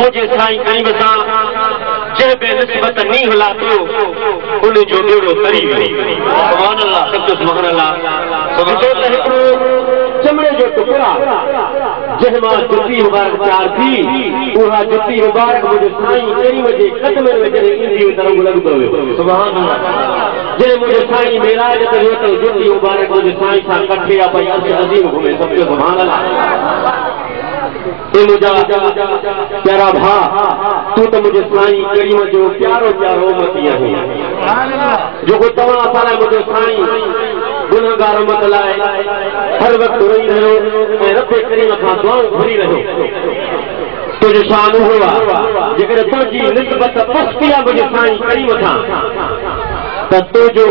मुझे साईं करीम सां जंहिं बे निस्बत नी हला तो उन जो बेड़ो तरी वियो सुभान अल्लाह सुभान अल्लाह चमड़े जो टुकड़ा जंहिं मां जुती मुबारक तयार थी उहा जुती मुबारक मुंहिंजे साईं करीम जे कदमनि में जॾहिं ईंदी हुई त रंग लॻंदो वियो सुभान अल्लाह जॾहिं मुंहिंजे साईं मेराज ते वियो त जुती मुबारक मुंहिंजे साईं सां कठे आहे भई अर्श अज़ीम घुमे सभु सुभान अल्लाह मुझा प्यारा भा तू तो मुझे साईं करीम जो प्यारो प्यारो उम्मती आहे जो को तव्हां असां लाइ मुंहिंजो साईं गुनहगार उम्मत लाइ हर वक़्तु रोई रहियो ऐं रब करीम खां दुआऊं घुरी रहियो तुंहिंजो शान उहो आहे जेकॾहिं तुंहिंजी निस्बत पस्ती आहे मुंहिंजे साईं करीम सां त तुंहिंजो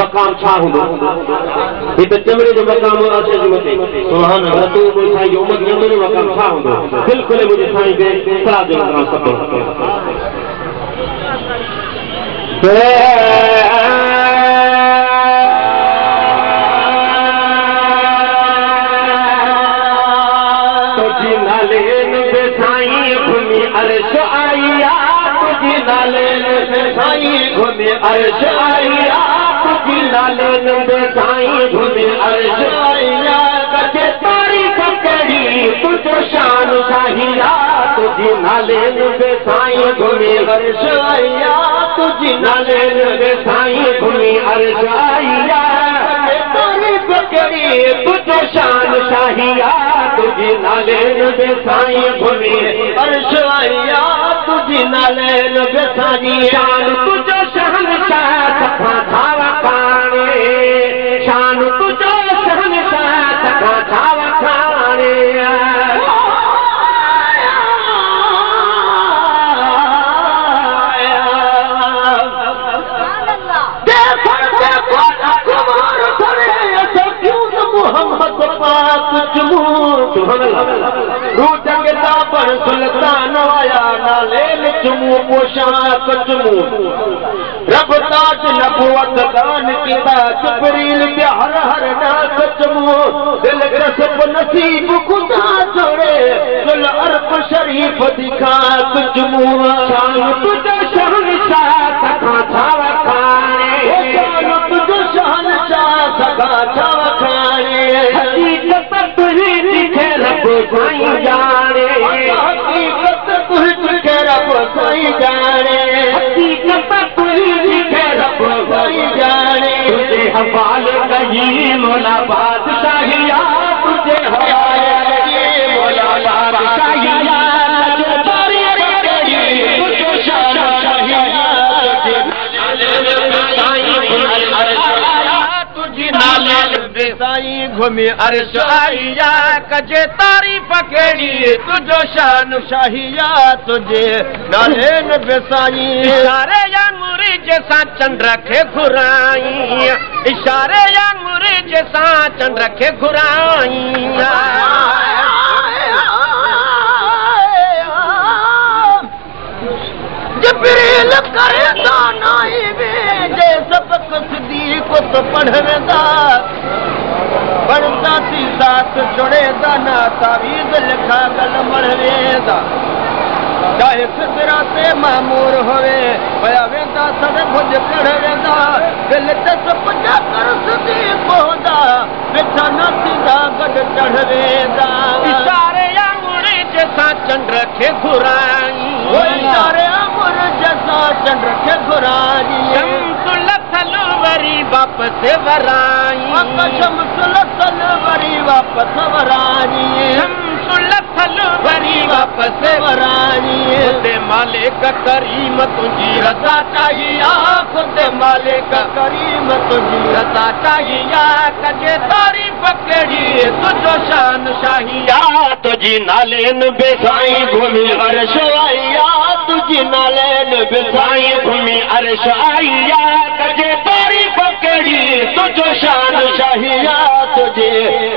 मक़ाम छा हूंदो ही तो चमड़े जो मक़ाम अर्श जे मथे सुभान अल्लाह तू मुंहिंजे साईं जो उम्मत जो मक़ाम छा हूंदो दिलि खोले मुंहिंजे साईं खे सलाह जो मक़ाम सभु तुझी नाले बे साईं घुमी अर्श आईया तुझी नाले बे साईं घुमी अर्श आईया तुझी नाले बे साईं घुमी अर्श आईया कचे तारीफ़ करी तुझो शान साहिया तुझी नाले बे साईं घुमी अर्श आईया तुझी नाले बे साईं घुमी अर्श आईया तारीफ़ करी तुझो शान साहिया तुझी नाले बे साईं घुमी अर्श आईया तुझी नाले बे साईं शान तुझो शान सखा थावा खाने शान तुझो शान सखा थावा खाने सुल्तान आया नालेल चुमू पोशाक चुमू रब ताज नबुवत दान किता जिब्रील पे हर हर नाक मजमू दिल कसब नसीब खुदा जोड़े कुल अरब शरीफ दिखा तुझमू शान तुझो शान शाह सखा छावा खाने शान तुझो शान शाह सखा छावा खाने हकीकत तुझी दिखे रब साईं जाने हकीकत तुझी दिखे रब साईं जाने हकीकत तुझी दिखे रब साईं जाने तुझे हवाले कहीं मौला बादशाहिया तुझे हवाले कहीं मौला बादशाहिया तुझे तारीफ कहीं तुझो शान शाहिया तुझे नाले साईं घूमी अर्श आईया कजे तारीफ कहीं तुझो शान शाहिया तुझे नाले नबी साईं इशारे या मुरी जैसा चंद्र के घुराई इशारे या मुरी जैसा चंद्र के घुराई जिब्रील करे दानाई वे जे सबक सिद्दीक तो पढ़वेंदा पढ़दा सी साथ जुड़े दाना तावीज़ लिखा गल मरवेंदा चाहे सिदरा ते मामूर होवे पया वेंदा सद भुज कढ़ वेंदा दिल ते सपना कर सिद्दीक होंदा वेठा न सीधा गड चढ़ वेंदा इशारे अंगूरी जैसा चंद्र के घुराई इशारे अंगूर जैसा चंद्र के घुराई शम्सुल वरी वापस वराई शम्सुल वरी वापस वराई शम्सुल वरी वापस वराई खुद मालिक करीम तुझी रज़ा चाहिए खुद मालिक करीम तुझी रज़ा चाहिए कजे तारीफ कड़ी तुझो शान शाहिया तुझी नालेन बेसाई घूमी अर्श आईया तुझी नालेन बेसाई घूमी अर्श आईया कजे तारीफ कड़ी तुझो शान शाहिया तुझे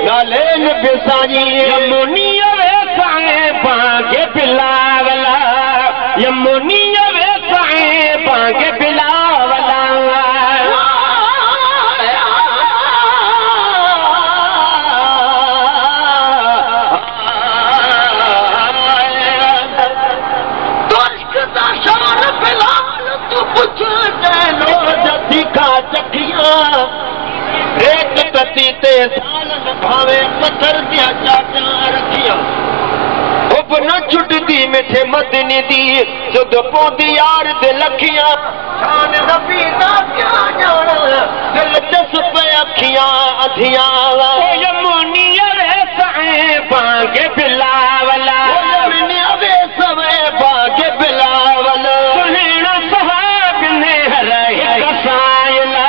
नालेन बेसाई यमुनिया वेसाए बागे बिलावला यमुनिया वेसाए बागे बिलावला न छुटदी मिठे मदनी दी सुध पौंदी यार दे लखियां शान नबी दा क्या जाना दिल दस पे अखियां अधियां यमुनिया वे साए बागे बिलावला यमुनिया वे साए बागे बिलावला सुनेना सहाब ने हरे कसायला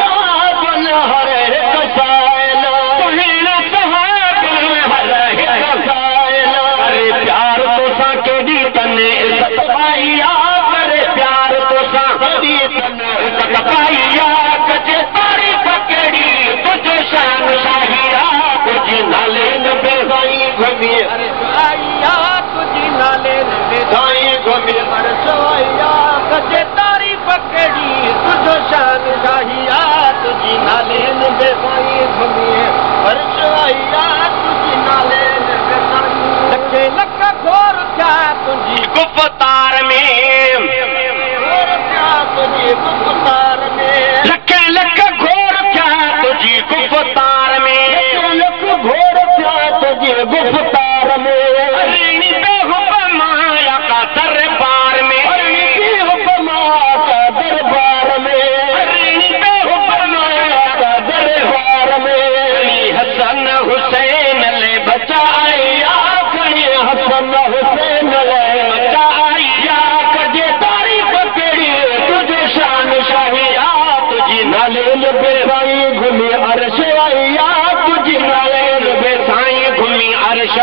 सहाब ने हरे कसायला सुनेना सहाब ने हरे कसायला अरे प्यार तो सा के दी तने इज्जत पाईया करे प्यार तो सा दी तने इज्जत पाईया कजे तारीफ केड़ी तुझो शान शाहिया तुझी नाले नबे साईं घुमी आईया तुझी नाले नबे साईं घुमी मरसवाईया कजे तारीफ केड़ी तुझो शान शाहिया तुझी नाले नबे साईं घुमी मरसवाईया तुझी नाले नबे साईं लखे लख घोर क्या तुझी गुफ्तार में घोर क्या तुझी गुफ्तार में लखे लख घोर क्या तुझी गुफ्तार में लख घोर क्या तुझी गुफ्तार में अरनी बेहुकमाया का दरबार में अरनी बेहुकमाया का दरबार में अरनी बेहुकमाया का दरबार में हसन हुसैन ले बचाया हसन हुसैन ले बचाया कजे तारीफ केड़ी तुझे शान शाहिया तुझी नालेन बेसाई घुमी अर्श आईया तुझी नालेन बेसाई घुमी अर्श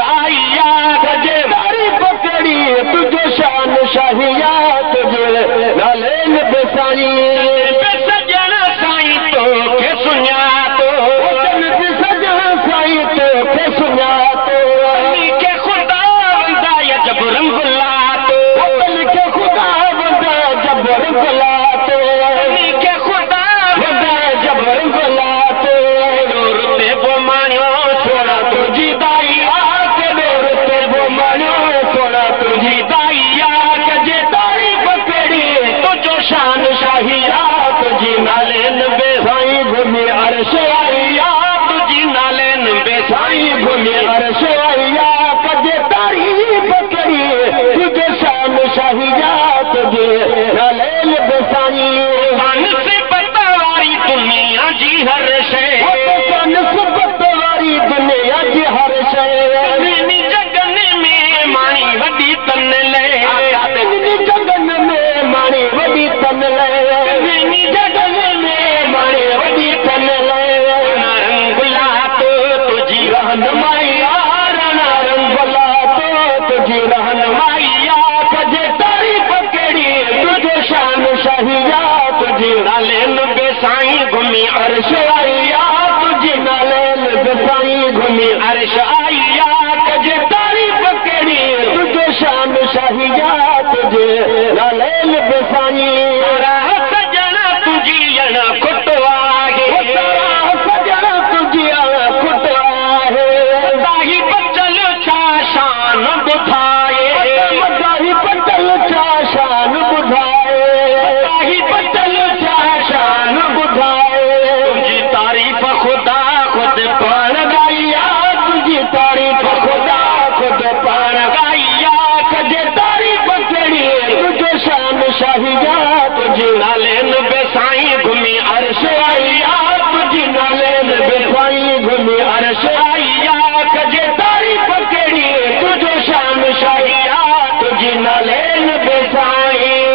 खुदा खुद पाण गाइया तुझी तारीफ़ खुदा खुद पाण गाइया कजे तारीफ़ कहिड़ी तुझो शान शाहिया तुझी नाले नबे साईं घुमी अर्श आईया तुझी नाले नबे साईं घुमी अर्श आईया कजे तारीफ़ कहिड़ी तुझो शान शाहिया तुझी नाले नबे साईं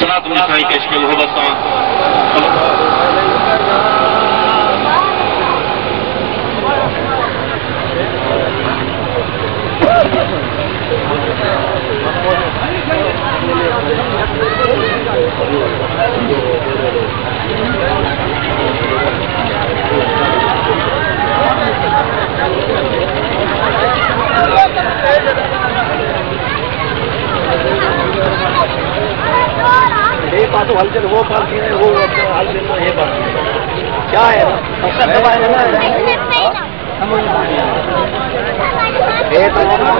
सलात में साईं पेश के मोहब्बत सां ये पास हलचल वो पास है वो हलचल ये पास क्या है अक्सर दबा है ना ये तो हम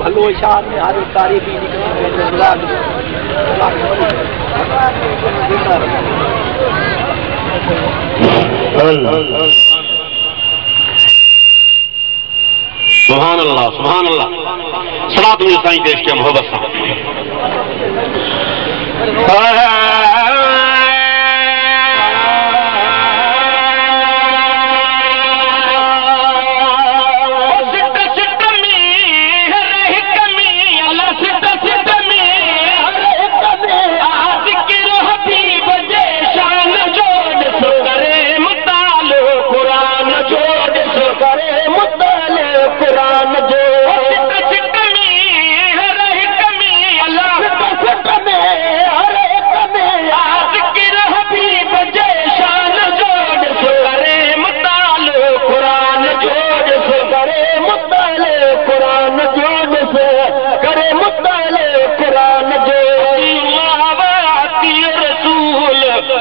भलो शाह में हर तारीफ ही सुभान अल्लाह सलात में साईं पेश के मोहब्बत सां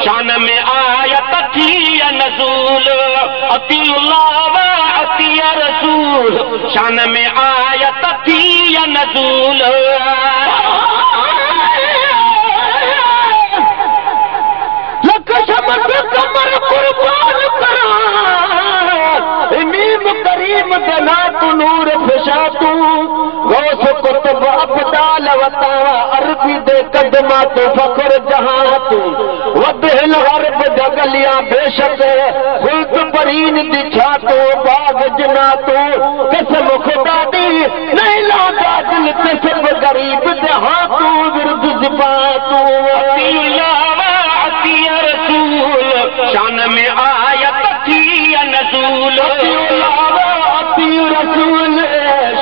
शान में आयत थी नज़ूल अतीउल्लाह व अतीय रसूल शान में आयत थी नज़ूल लख शमस कमर कुर्बान करा इमीम करीम बना तू नूर फिशा तू गौस कुतुब अब्दाल वता अरबी दे कदमा तो फखर जहां तू वदहल हरब जगलियां बेशक खुल्द परीन दिछा तो बाग जना तो कसम खुदा दी नहीं लादा दिल ते सब गरीब दे हाथों विरुद्ध जिबा तू अतीउल्लाह व अतीय रसूल शान में आयत थी नज़ूल अतीउल्लाह व अतीय रसूल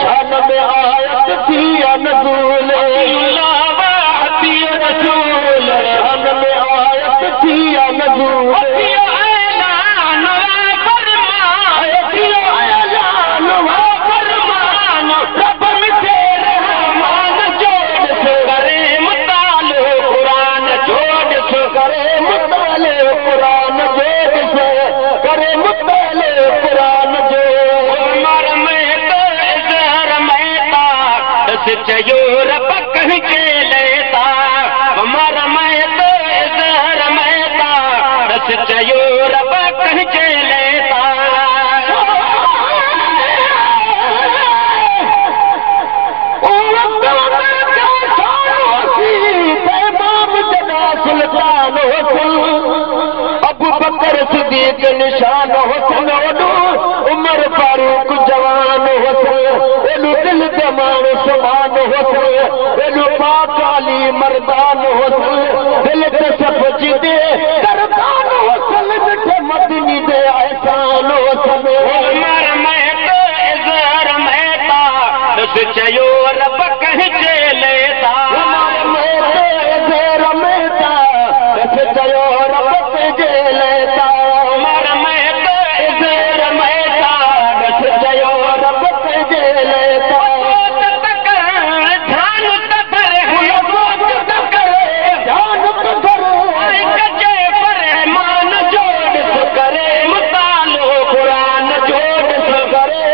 शान में आयत थी नज़ूल अतीउल्लाह व अतीय रसूल शान में आयत थी नज़ूल अतीय ऐलान व फरमान अतीय ऐलान व फरमान रब मिठे रहमान जोड़ से करे मुताले कुरान जोड़ से करे मुताले कुरान जोड़ से करे मुताले कुरान जो मर में तो इज़हर मैता दस चयो रब कहीं के लेता मर में तो इज़हर मैता दस चयो रब कहीं के लेता अबू बकर सिद्दीक निशान हुस्न उमर फारूक जवान हुस्न दिल जमान समान हुस्न पाक अली मर्दान हुस्न दिल के सब जिदे दरबान हुस्न मिठे मदनी दे एहसान हुस्न उमर में तो इज़हर मैता रस चयो रब कहीं के लेता उमर में तो इज़हर मैता रस चयो रब के लेता उमर में तो इज़हर मैता रस चयो रब के लेता ध्यान तकर ध्यान तकर कजे फरमान जोड़ करे मुतालो कुरान जोड़ करे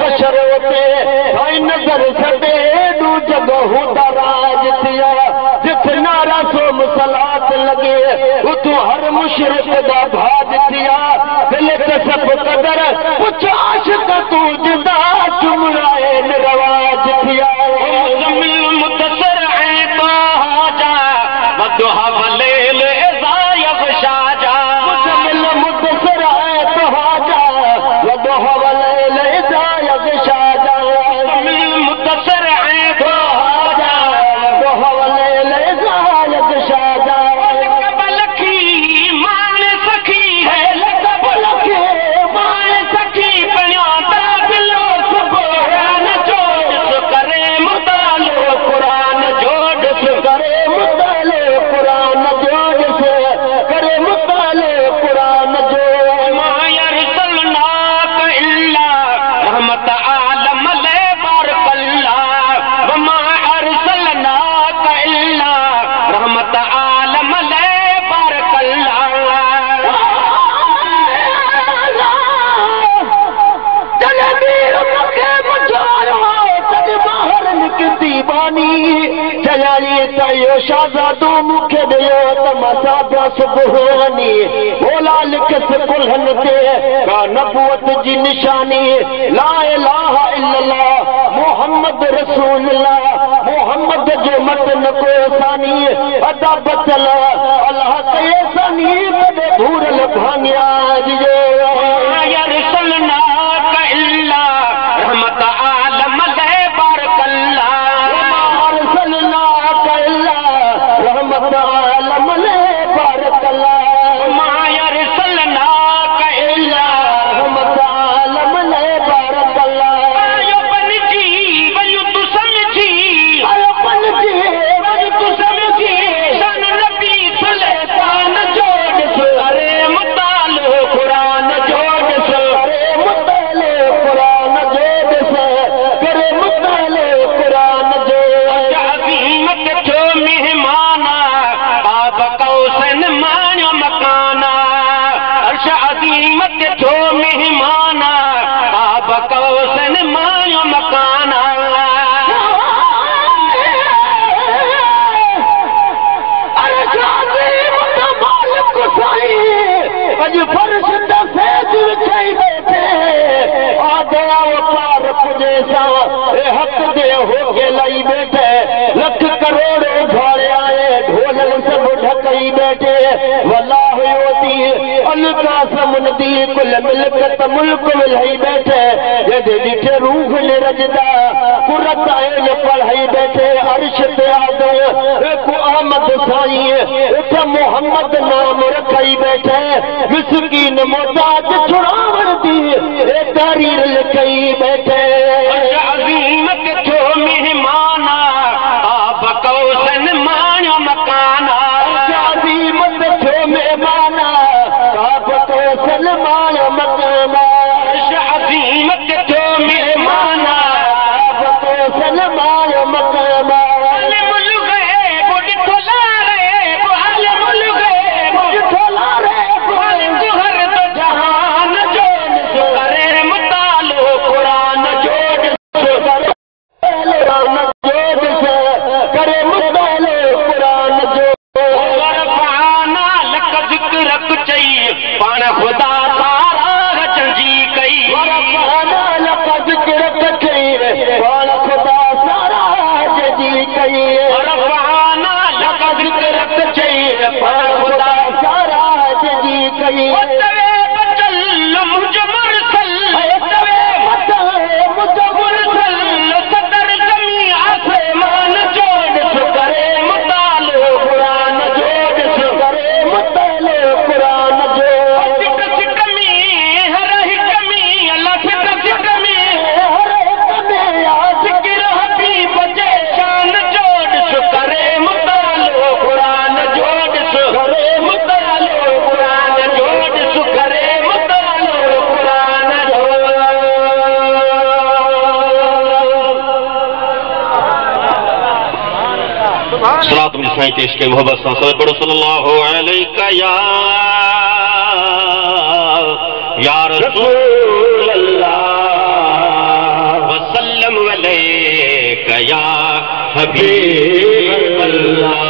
बशर होते भाई नजर छॾे दू जगह दराज थिया जिथे नारा सो मुसलात लगे उतो हर मुशरिक दा भाज थिया दिल ते सब कदर कुछ आशिक तू जिंदा चुमराए रवाज थिया मुज़म्मिल मुदस्सिर ऐ ताजा वदुहा वलेल इज़ा यग़शा जा मुज़म्मिल मुदस्सिर ऐ ताजा वदुहा वलेल इज़ा यग़शा जा मुज़म्मिल मुदस्सिर ऐ ताजा वदुहा वलेल इज़ा यग़शा जा लखी मान सखी है लखी मान सखी बणिया ता दिलो सुभान जोड़ करे मुतालो कुरान जोड़ करे मुतालो कुरान जोड़ करे मुतालो कुरान जोड़ मा यरसलनाक इल्ला रहमत आलम ले बारकल्ला व मा अरसलनाक इल्ला रहमत आलम ले बारकल्ला जलेबी मखे मुझारो तद बाहर निकती बानी चयाली तयो शाहजादो मुखे दियो तमाशा बस सुबहानी बोला लिखस कुल्हन ते का नबूवत जी निशानी ला इलाहा इल्लल्लाह मोहम्मद रसूलुल्लाह मोहम्मद जो मतन को सानी अदा बचल अल्लाह के सानी बदे धूरल भांगिया जो यरसलना का इल्ला रहमत आलम ले बारकल्ला अरसलना का इल्ला रहमत आलम ले बारकल्ला मा यरसलना का इल्ला रहमत आलम ले बारकल्ला आयो बनजी वयु तू समझी आयो बनजी वयु तू समझी सन नबी सुलेमान जोड़ अरे मुतालो कुरान जोड़ अरे मुतालो कुरान जोड़ करे मुतालो कुरान जोड़ अज़ीमत जो मेहमाना बाब कौसन मान्यो मकाना अर्श अज़ीमत जो मेहमाना बाब कौसन मान्यो मकाना अर्श अज़ीमत मालिक साईं अज फर्श दा सेज विछाई बैठे आ दया पार पुजे सा ए हक दे हो के लाई बैठे लख करोड़ घोड़े आए ढोलन सब ढकई बैठे वल्लाह योती अलका समुनदी कुल मिलकत मुल्क मिलाई बैठे जदे दिखे रूह ने रजदा कुरत आए पढ़ाई बैठे अर्श ते आ गए को अहमद साईं उठ मोहम्मद नाम रखई बैठे मिस्कीन मोहताज छुड़ावण दी ए तारीर लिखई बैठे अज़ीमत जो मेहमाना आप कौसन मान्यो मकाना अज़ीमत जो मेहमाना आप कौसन मान्यो मकाना अज़ीमत जो मेहमाना आप कौसन मान्यो मकाना पाण खुदा सारा चंगी कई पाण खुदा सारा चंगी कई पाण खुदा सारा चंगी कई सलात में साईं पेश के मोहब्बत सां सब पढ़ो सल्लल्लाहु अलैहि या रसूल अल्लाह अलैका या हबीब अल्लाह।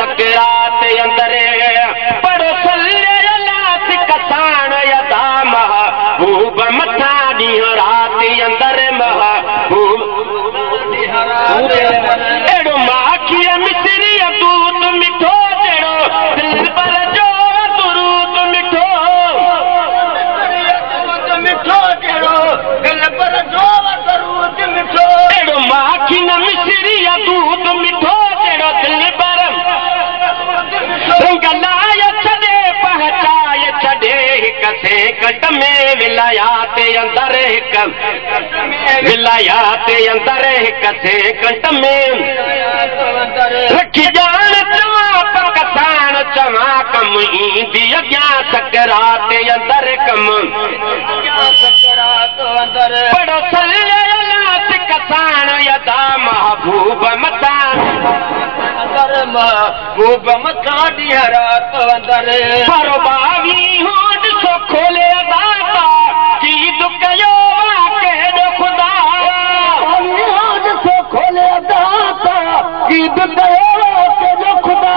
सकरात अंदर पर कसान यदा महबूब मथा ॾींहं राति अंदर महबूब अहिड़ो माखीअ मिसरी दूध मिठो जहिड़ो दिलबर जो दुरूद मिठो मिठो जहिड़ो दिलबर जो दुरूद मिठो अहिड़ो माखी न मिसरी दूध मिठो जहिड़ो दिलबर कट में विलायात अंदर हिक विलायात अंदर हिक से कट में रखी जान चवा कसान चवा कम ईंदी अॻियां सकरात अंदर कम पढ़ो सल्लल्लाहु कसान यदा महबूब मता अंदर महबूब मता ॾींहं रात अंदर पर बावी होंद सो खोले दाता की दुकयो के खुदा होंद सो खोले दाता की दुकयो के खुदा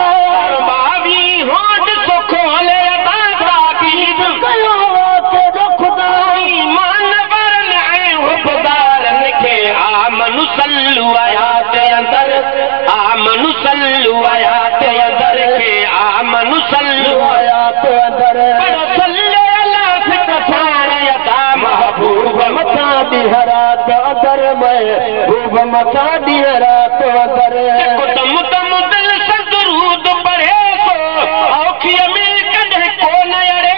बावी होंद सो खोले दाता की दुकयो के खुदा ईमान वरन हुबदारन के आमनु सल्लु आयात अंदर आमनु सल्लु आयात अंदर के आमनु सल्लु आयात अंदर रात अंदर महबूब मथा ॾींहं रात अंदर दम दम दिल से दुरूद पढ़े सो औखीअ में कॾहिं कोन अड़े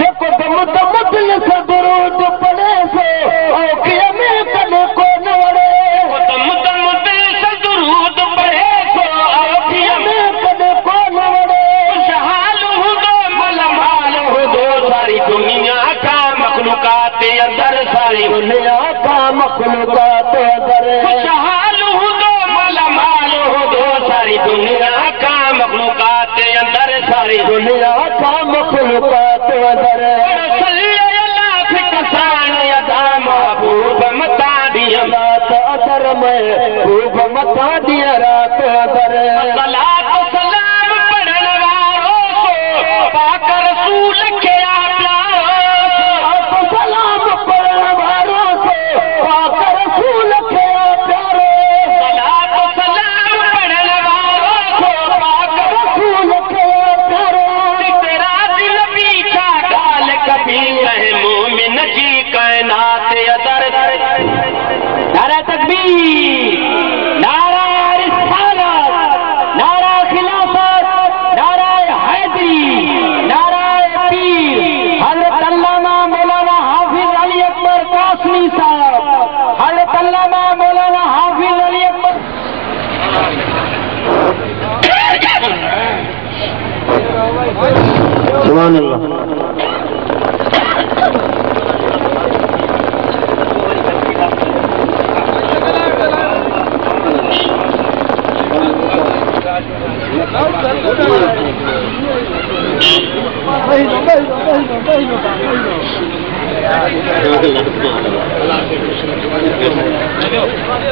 जेको दम दम दिल से दुरूद पढ़े सो औखीअ में कॾहिं कोन अड़े दम दम दिल से दुरूद पढ़े सो औखीअ में कॾहिं कोन अड़े खुशहाल हूंदो मलमाल हूंदो सारी दुनिया का मखलूकात अंदर सारी दुनिया का मखलूकात अंदर खुशहाल हूंदो मलमाल हूंदो सारी दुनिया का मखलूकात अंदर सारी दुनिया का मखलूकात अंदर सल्लल्लाहु कसान यदा महबूब मता ॾींहं रात अंदर महबूब मता ॾींहं रात अंदर सलात सलाम पढ़ण वारो सो पाक रसूल खे सुभान अल्लाह।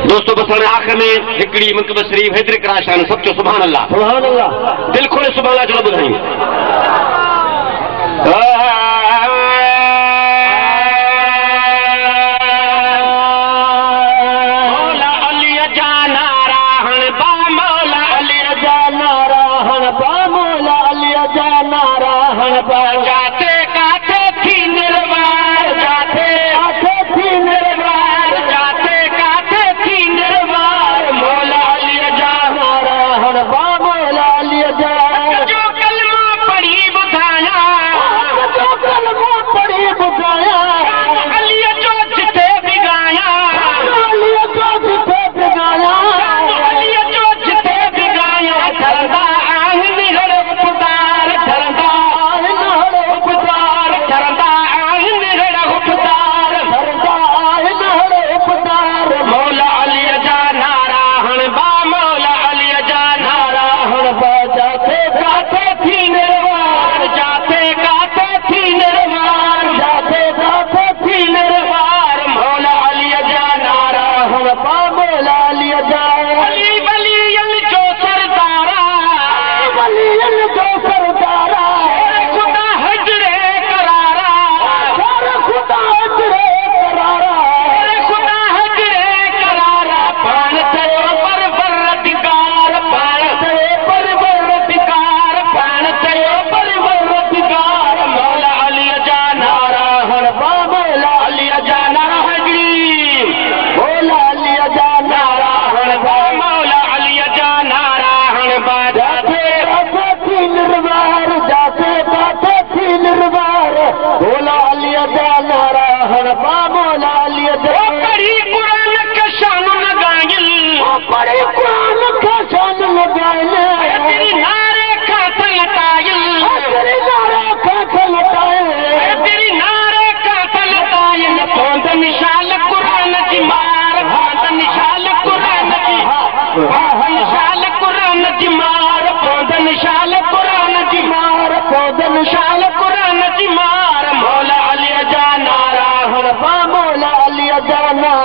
दोस्तों बस हाणे आख़िर में हिकिड़ी मुंक़िब शरीफ़ हेतिरी कराशान सभु चओ सुभान अल्लाह सुभान अल्लाह दिलि खोले सुभान अल्लाह जो ॿुधायूं जाते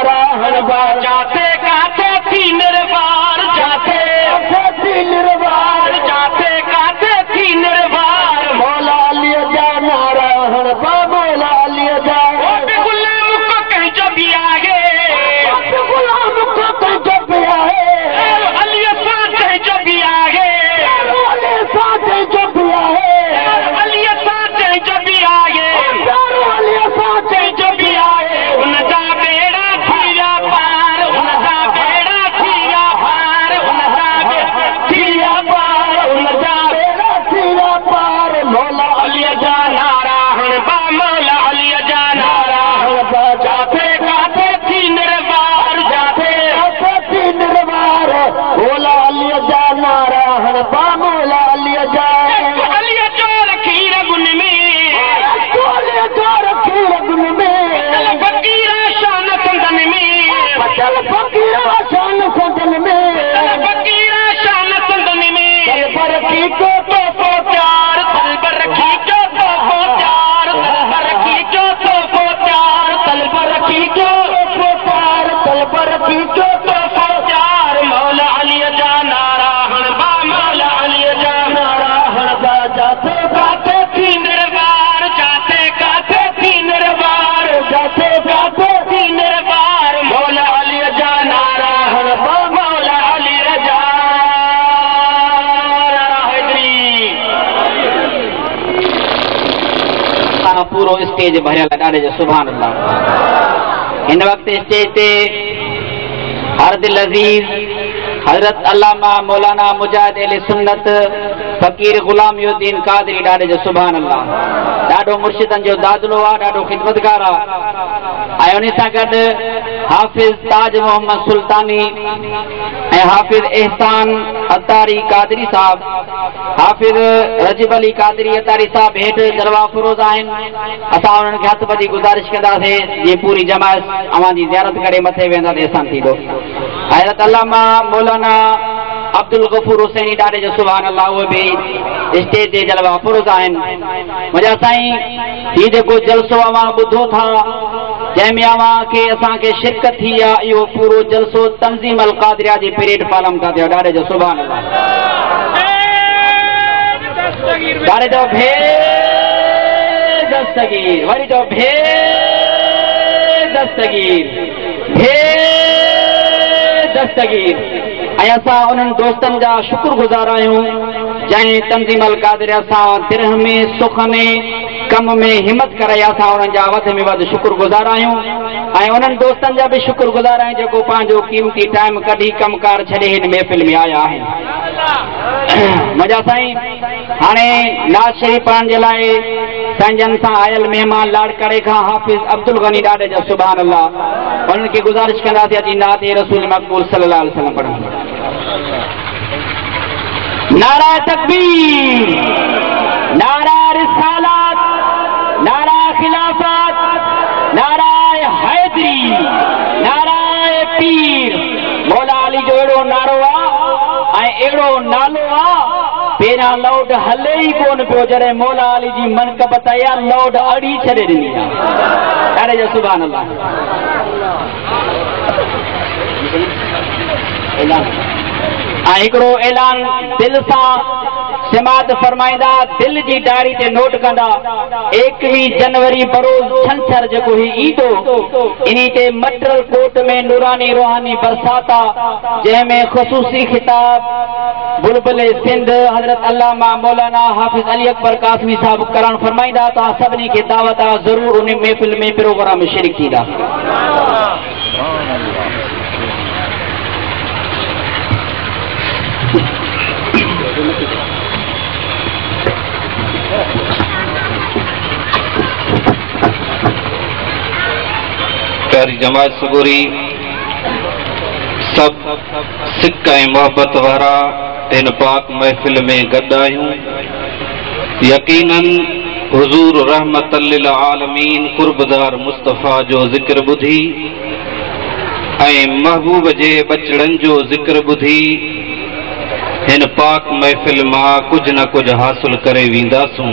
नारायण बा जाते काते थी निर्वार जाते थी निर्वार जाते काते थी निर्वार मौला अली जा नारायण बा मौला अली जा गुलाम को कहीं जब आगे गुलाम को कहीं जब आए अली साथ जब आगे अली साथ जब आए अली साथ जब आगे अली साथ जब आए उनका बेड़ा थिया पार उनका बेड़ा थिया पार उनका थिया पार उनका बेड़ा थिया पार मौला अली जा नारायण बा मौला अली जा नारायण बा जाते काते थी निर्वार जाते काते थी निर्वार मौला अली जा नारायण बा मौला अली जा अली जो रखी रगुन में जो रखी रगुन में फकीरा शान संदन में चल फकीरा शान संदन में फकीरा शान संदन में चल बरखी को तो प्यार तल बरखी जो तो प्यार तल बरखी जो तो प्यार तल बरखी जो प्यार तल बरखी जो तो प्यार मौला अली जा नारायण बा मौला अली जा नारायण बा जाते काते थी निर्वार जाते काते थी निर्वार जाते जाते थी निर्वार मौला अली जा नारायण बा मौला अली जा पूरो स्टेज भरियल ॾाढे जो सुभान अल्लाह। हिन वक्त स्टेज ते हर दिल अज़ीज हजरत अल्लामा मौलाना मुजाहिद अहले सुन्नत फ़कीर गुलामुद्दीन कादरी ॾाढे जो सुभान अल्लाह। ॾाढो मुर्शिदनि जो दादलो आहे, ॾाढो ख़िदमतगार आहे। ऐं उन सां गॾु हाफ़िज़ ताज मोहम्मद सुल्तानी ऐं हाफ़िज़ एहसान अतारी कादरी साहब, हाफ़िज़ रजीब अली कादरी अतारी साहब हेठि जलवा फरोज़ आहिनि। असां उन्हनि खे हथ ॿधी गुज़ारिश कंदासीं जीअं पूरी जमायत अवां जी ज़ियारत करे मथे वेंदा त एहसान थींदो। हज़रत अल्लामा मौलाना अब्दुल गफूर हुसैनी ॾाढे जो सुभान अल्लाह, उहे बि स्टेज ते जलवा फरोज़ आहिनि। मुंहिंजा साईं हीउ जेको जलसो अवां ॿुधो था, जंहिंमें अवां खे असांखे शिरकत थी आहे, इहो पूरो जलसो तंज़ीम अल क़ादिरिया जी पीरियड पालम था थियो। ॾाढे जो सुभान अल्लाह। ॾाढे जो भे दस्तगीर, वरी जो भे दस्तगीर, भे दस्तगीर। ऐं असां उन्हनि दोस्तनि जा शुक्रगुज़ार आहियूं जंहिं तंज़ीम अल क़ादिरिया सां दिरह में सुख में कम में हिम्मत करे असां उन्हनि जा वधि में वधि शुक्रगुज़ार आहियूं। ऐं उन्हनि दोस्तनि जा बि शुक्रगुज़ार आहियूं जेको पंहिंजो क़ीमती टाइम कढी कमकार छॾे हिन महफ़िल में आया आहिनि। मुंहिंजा साईं हाणे नाज़ शरीफ़ पढ़ण जे लाइ पंहिंजनि सां आयल महिमान लाड़कारे खां हाफ़िज़ अब्दुल गनी ॾाढे जो सुभान अल्लाह, उन्हनि खे गुज़ारिश कंदासीं अची नात रसूल मक़बूल सल्लल्लाहु अलैहि वसल्लम पढ़नि। नारा तकबीर, नारा रिसालत, नारा खिलाफत, नारा हैदरी, नारा पीर। मौला अली जो अहिड़ो नारो आहे ऐं अहिड़ो नालो आहे, पहिरियां लौड हले ई कोन पियो, जॾहिं मौला अली जी मनकब तयार लौड अड़ी छॾे ॾिनी आहे। ॾाढे जो सुभान अल्लाह। ऐं हिकिड़ो ऐलान दिलि सां समात फरमाईंदा, दिलि जी डायरी ते नोट कंदा। 21 जनवरी बरोज़ छंछर जेको ही ईदो, इन्ही ते मटरल कोट में नूरानी रूहानी बरसाता, जंहिंमें ख़ुसूसी खिताब बुलबुल सिंध हज़रत अल्लामा मौलाना हाफ़िज़ अली अकबर कासमी साहब करण फरमाईंदा। तव्हां सभिनी खे दावत आहे, ज़रूर उन महफ़िल में प्रोग्राम में शरीक थींदा। प्यारी जमात सबूरी सब सिक ऐं मोहब्बत वारा इन पाक महफ़िल में गॾु आहियूं। यकीनन हुज़ूर रहमतल लिल आलमीन कुर्बदार मुस्तफ़ा जो ज़िक्र ॿुधी ऐं महबूब जे बचड़नि जो ज़िक्र ॿुधी हिन पाक महफ़िल मां कुझु न कुझु हासिल करे वेंदासूं।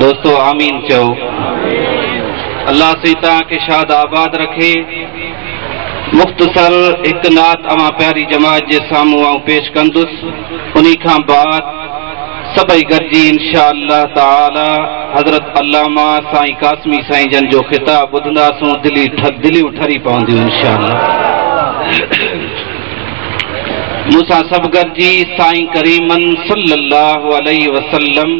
दोस्तो आमीन चओ। अल्लाह से तव्हांखे शाद आबाद रखे मुख्तसर एक नात अवां प्यारी जमात जे सामूं आऊं पेश कंदुसि। उन्ही खां बाद सभई गॾिजी इंशाअल्लाह ताला हज़रत अल्लामा साईं कासमी साईं जन जो ख़िताब ॿुधंदासूं। दिलियूं ठरी पवंदियूं इंशाअल्लाह। मूंसां सभु गॾिजी साईं करीमन सल्लल्लाहु अलैहि वसल्लम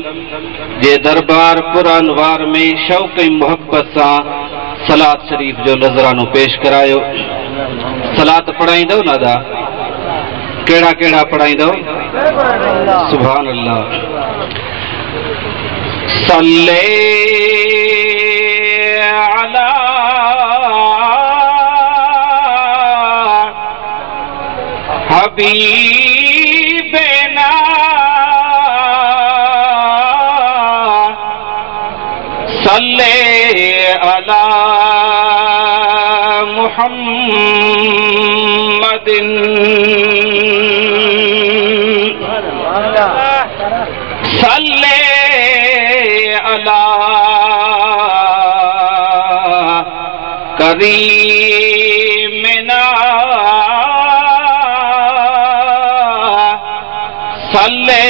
जे दरबार पुरानवार में शौक़ ऐं मुहब्बत सां सलात शरीफ जो नज़रानो पेश करायो। सलात पढ़ाईंदव न दा? कहिड़ा कहिड़ा पढ़ाईंदव? सुभान अल्लाह। सल्ले अला हबीबना सल्ले अला मुहम्मदिन सल्ले अला करीमना सल्ले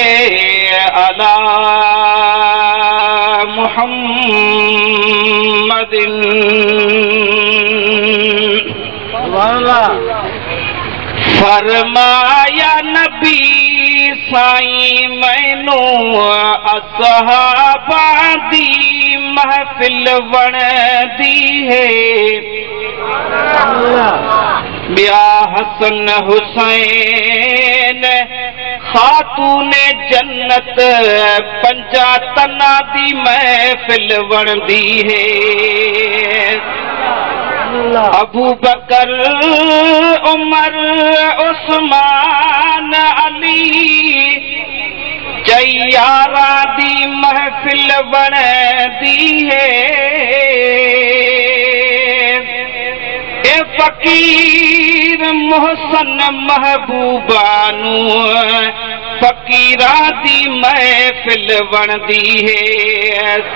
अला मुहम्मदिन। फरमाया नबी साईं मैनू असहाबा दी महफिल वणदी है। बिया हसन हुसैन खातून जन्नत पंजा तना दी महफिल वणदी है। अबू बकर उमर उस्मान अली जैयारा दी महफिल वणदी है। ए फकीर मोहसन महबूबानू फकीरा दी महफिल वणदी है।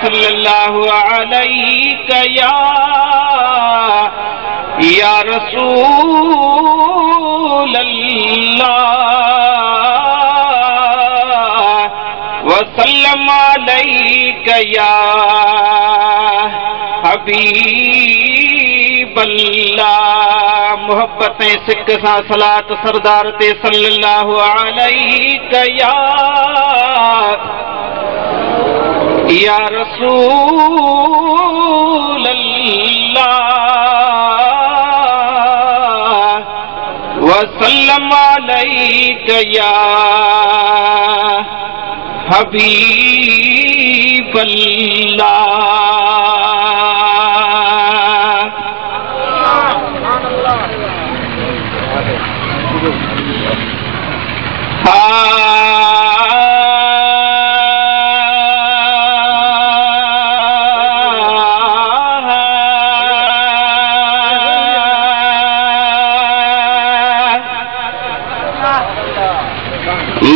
सल्लल्लाहु अलैहि या रसूल अल्लाह वसल्लम अलैका या हबीब अल्लाह। मोहब्बतें सिक सां सलात सरदार ते सल्लल्लाहु अलैका या रसूल अल्लाह वसल्लम अलैका या हबीब अल्लाह।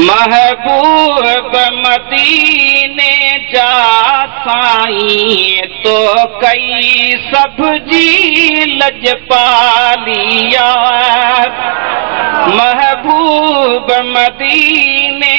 महबूब मदीने जा साईं तो कई सब जी लजपालिया। महबूब मदीने